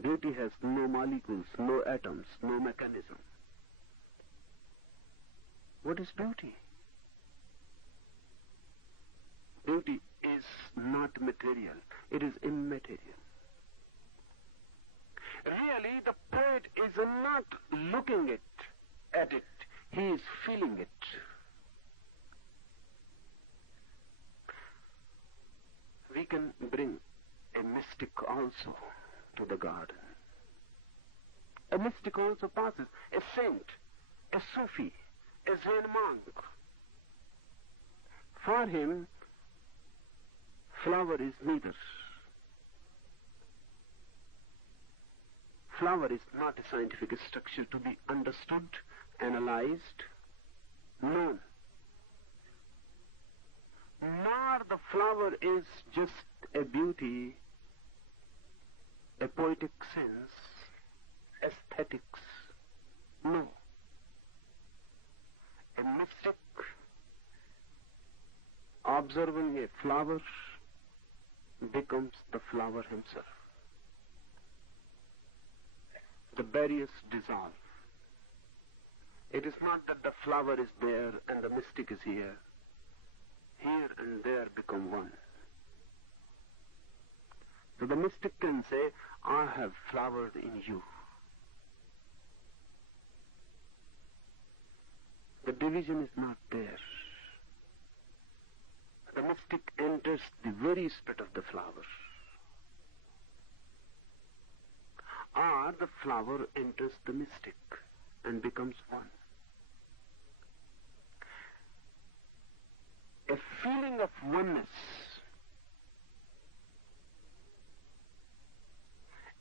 Beauty has no molecules, no atoms, no mechanism. What is beauty? Beauty is not material. It is immaterial. Really, the poet is not looking at it. He is feeling it. We can bring a mystic also to the garden. A mystic also passes, a saint, a Sufi, a Zen monk. For him, flower is neither. Flower is not a scientific structure to be understood, analyzed, known. Nor the flower is just a beauty, a poetic sense, aesthetics. No. A mystic observing a flower becomes the flower himself. The barriers dissolve. It is not that the flower is there and the mystic is here. Here and there become one. So the mystic can say, I have flowered in you. The division is not there. The mystic enters the very spirit of the flower. Or the flower enters the mystic and becomes one. A feeling of oneness,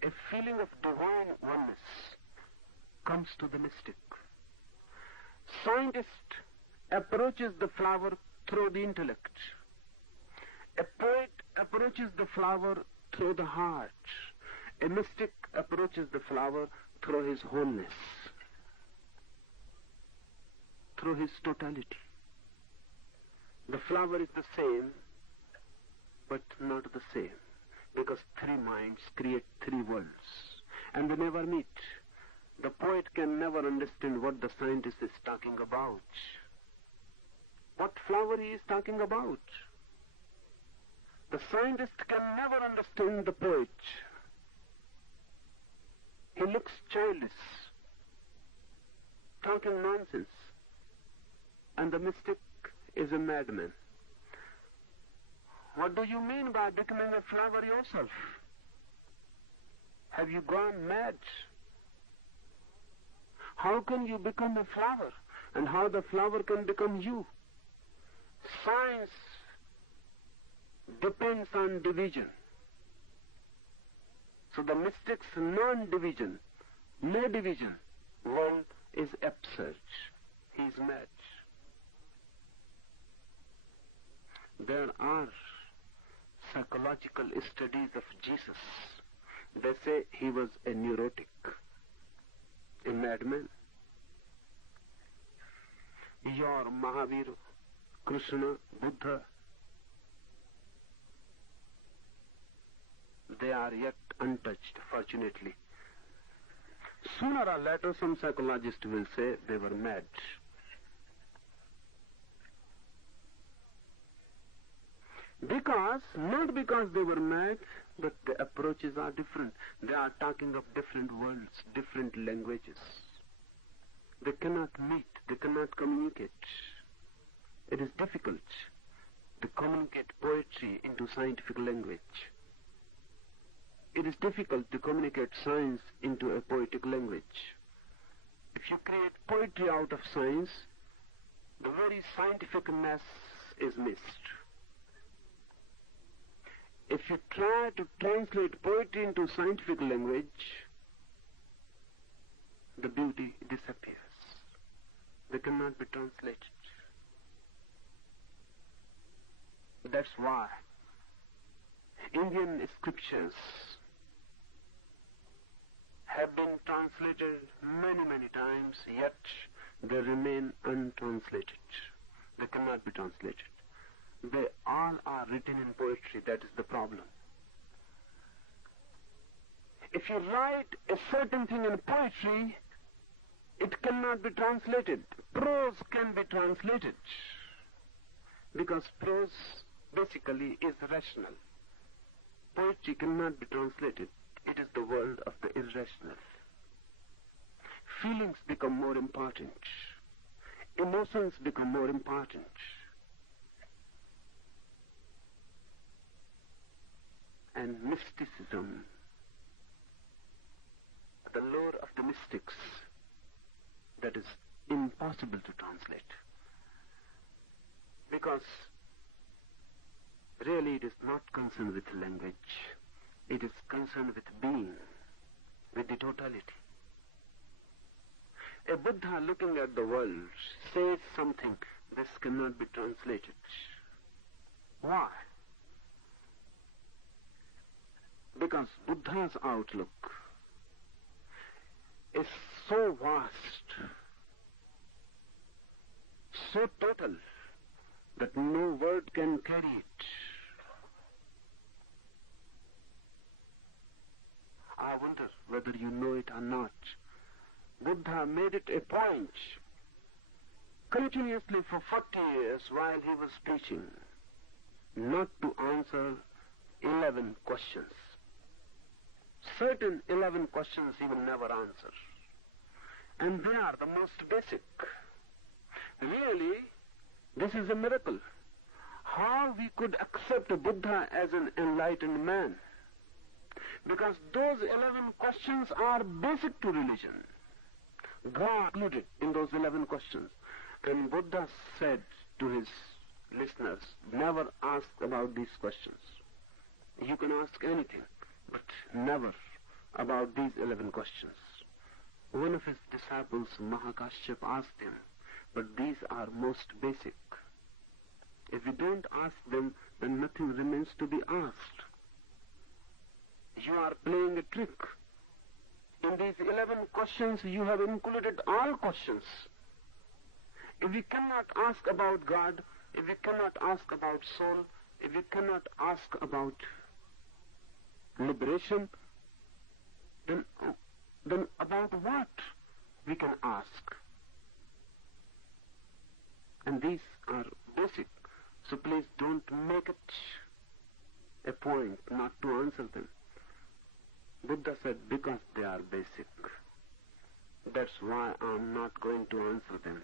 a feeling of divine oneness comes to the mystic. Scientist approaches the flower through the intellect. A poet approaches the flower through the heart. A mystic approaches the flower through his wholeness, through his totality. The flower is the same, but not the same, because three minds create three worlds, and they never meet. The poet can never understand what the scientist is talking about, what flower he is talking about. The scientist can never understand the poet. He looks childish, talking nonsense, and the mystic is a madman. What do you mean by becoming a flower yourself? Have you gone mad? How can you become a flower? And how the flower can become you? Science depends on division. So the mystic's non-division, no division, world is absurd. He is mad. There are psychological studies of Jesus. They say he was a neurotic, a madman. Your Mahavir, Krishna, Buddha, they are yet untouched, fortunately. Sooner or later, some psychologist will say they were mad. Not because they were mad, but the approaches are different. They are talking of different worlds, different languages. They cannot meet, they cannot communicate. It is difficult to communicate poetry into scientific language. It is difficult to communicate science into a poetic language. If you create poetry out of science, the very scientificness is missed. If you try to translate poetry into scientific language, the beauty disappears. They cannot be translated. That's why Indian scriptures have been translated many, many times, yet they remain untranslated. They cannot be translated. They all are written in poetry. That is the problem. If you write a certain thing in poetry, it cannot be translated. Prose can be translated, because prose basically is rational. Poetry cannot be translated. It is the world of the irrational. Feelings become more important. Emotions become more important. And mysticism, the lore of the mystics, that is impossible to translate. Because really it is not concerned with language. It is concerned with being, with the totality. A Buddha looking at the world says something, this cannot be translated. Why? Because Buddha's outlook is so vast, so total, that no word can carry it. I wonder whether you know it or not. Buddha made it a point continuously for 40 years while he was preaching not to answer 11 questions. Certain 11 questions he will never answer. And they are the most basic. Really, this is a miracle. How we could accept Buddha as an enlightened man? Because those 11 questions are basic to religion. God included in those 11 questions. And Buddha said to his listeners, never ask about these questions. You can ask anything, but never about these 11 questions. One of his disciples, Mahakashyap, asked him, but these are most basic. If we don't ask them, then nothing remains to be asked. You are playing a trick. In these 11 questions, you have included all questions. If we cannot ask about God, if we cannot ask about soul, if we cannot ask about liberation, then about what we can ask? And these are basic. So please don't make it a point not to answer them. Buddha said, because they are basic. That's why I'm not going to answer them.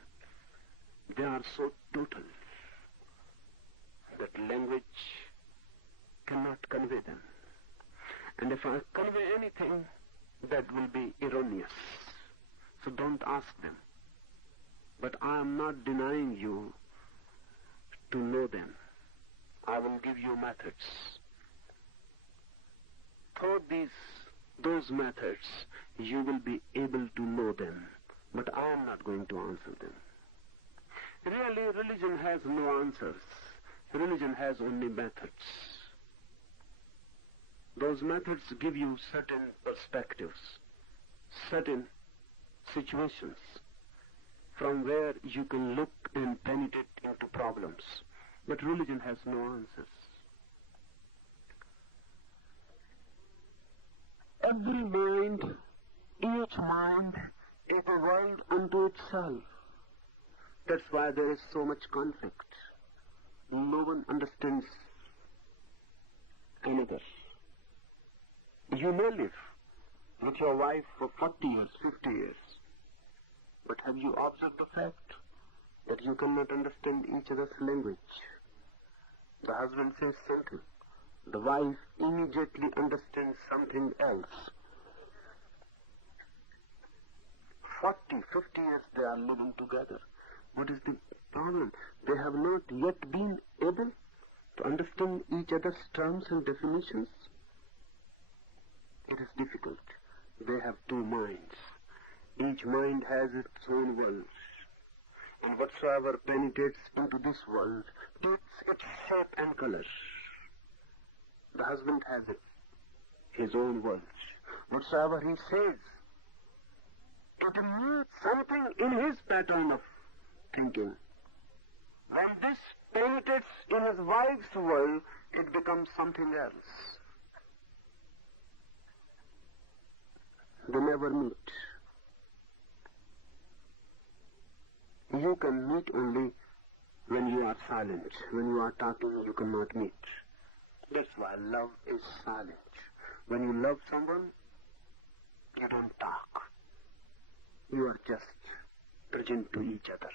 They are so total that language cannot convey them. And if I convey anything, that will be erroneous. So don't ask them. But I am not denying you to know them. I will give you methods. Through those methods, you will be able to know them. But I am not going to answer them. Really, religion has no answers. Religion has only methods. Those methods give you certain perspectives, certain situations from where you can look and penetrate into problems. But religion has no answers. Every mind, each mind is a world unto itself. That's why there is so much conflict. No one understands another. You may live with your wife for 40 years, 50 years. But have you observed the fact that you cannot understand each other's language? The husband says something. The wife immediately understands something else. 40, 50 years they are living together. What is the problem? They have not yet been able to understand each other's terms and definitions. It is difficult. They have two minds. Each mind has its own world. And whatsoever penetrates into this world takes its shape and color. The husband has his own words. Whatsoever he says, it means something in his pattern of thinking. When this penetrates in his wife's world, it becomes something else. They never meet. You can meet only when you are silent. When you are talking, you cannot meet. That's why love is silent. When you love someone, you don't talk. You are just present to each other.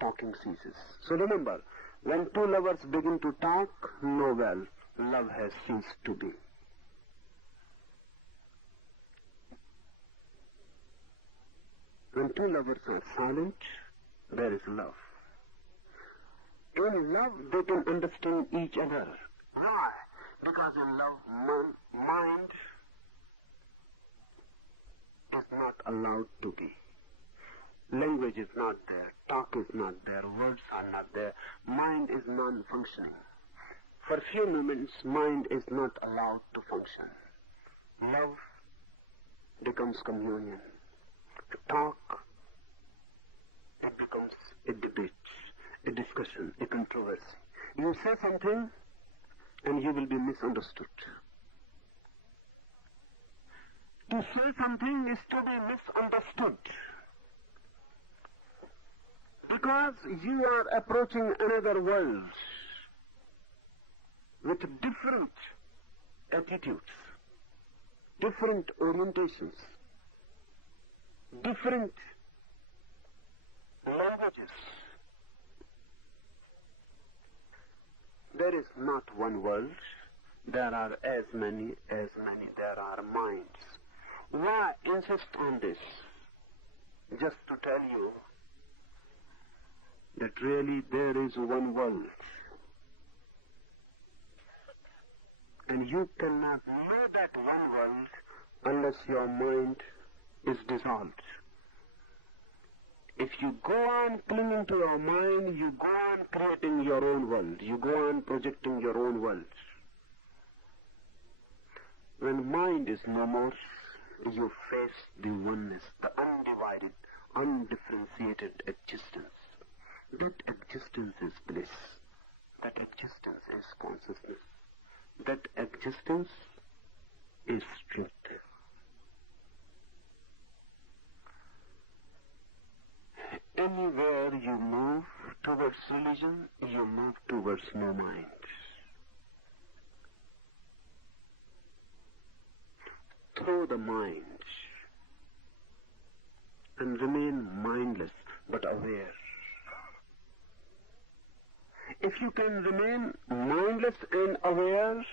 Talking ceases. So remember, when two lovers begin to talk, know well, love has ceased to be. When two lovers are silent, there is love. In love, they can understand each other. Why? Because in love, mind is not allowed to be. Language is not there, talk is not there, words are not there, mind is non-functioning. For few moments, mind is not allowed to function. Love becomes communion. To talk, it becomes a debate, a discussion, a controversy. You say something, and you will be misunderstood. To say something is to be misunderstood. Because you are approaching another world with different attitudes, different orientations, different languages. There is not one world. There are as many there are minds. Why insist on this? Just to tell you that really there is one world. And you cannot know that one world unless your mind is dissolved. If you go on clinging to your mind, you go on creating your own world. You go on projecting your own world. When mind is no more, you face the oneness, the undivided, undifferentiated existence. That existence is bliss. That existence is consciousness. That existence is truth. Anywhere you move towards religion, you move towards no mind. Throw the mind and remain mindless but aware. If you can remain mindless and aware,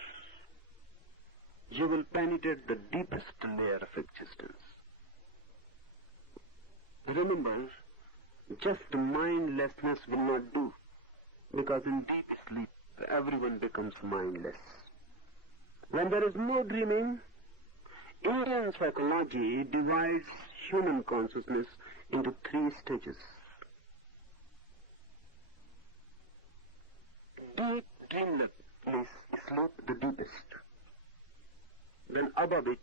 you will penetrate the deepest layer of existence. Remember, just mindlessness will not do, because in deep sleep everyone becomes mindless. When there is no dreaming, Indian psychology divides human consciousness into 3 stages. Deep dreamlessness, sleep, the deepest. Then above it,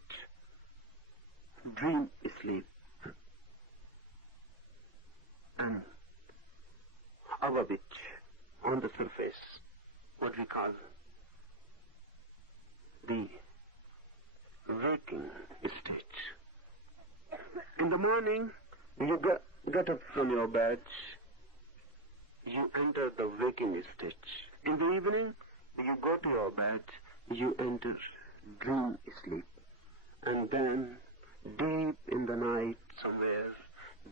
dream sleep. And above it, on the surface, what we call the waking state. In the morning, you get up from your bed, you enter the waking state. In the evening, you go to your bed, you enter dream sleep. And then, deep in the night somewhere,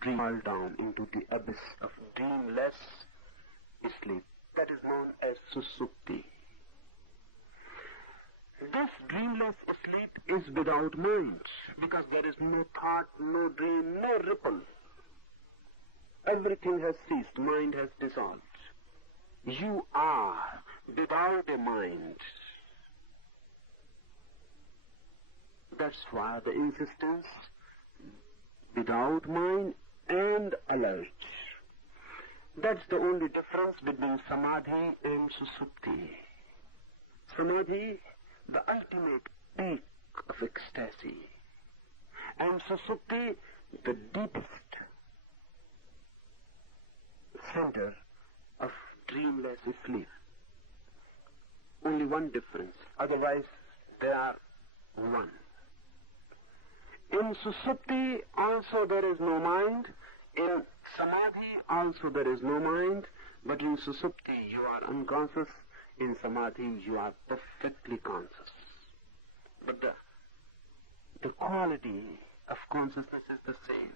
dream fall down into the abyss of dreamless sleep. That is known as Susupti. This dreamless sleep is without mind, because there is no thought, no dream, no ripple. Everything has ceased. Mind has dissolved. You are without a mind. That's why the insistence without mind and alert. That's the only difference between samadhi and susupti. Samadhi, the ultimate peak of ecstasy, and susupti, the deepest center of dreamless sleep. Only one difference, otherwise they are one. In susupti also there is no mind, in samadhi also there is no mind, but in susupti you are unconscious, in samadhi you are perfectly conscious. But the quality of consciousness is the same.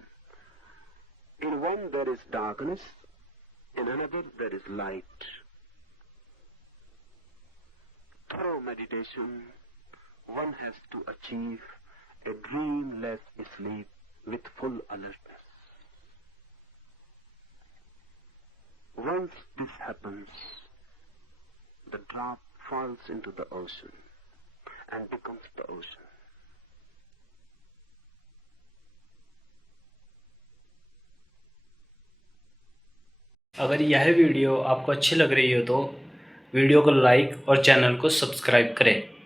In one there is darkness, in another there is light. Through meditation, one has to achieve a dreamless sleep with full alertness. Once this happens, the drop falls into the ocean and becomes the ocean. अगर यह video आपको अच्छी लग रही हो तो video को like और चैनल को सब्सक्राइब करें।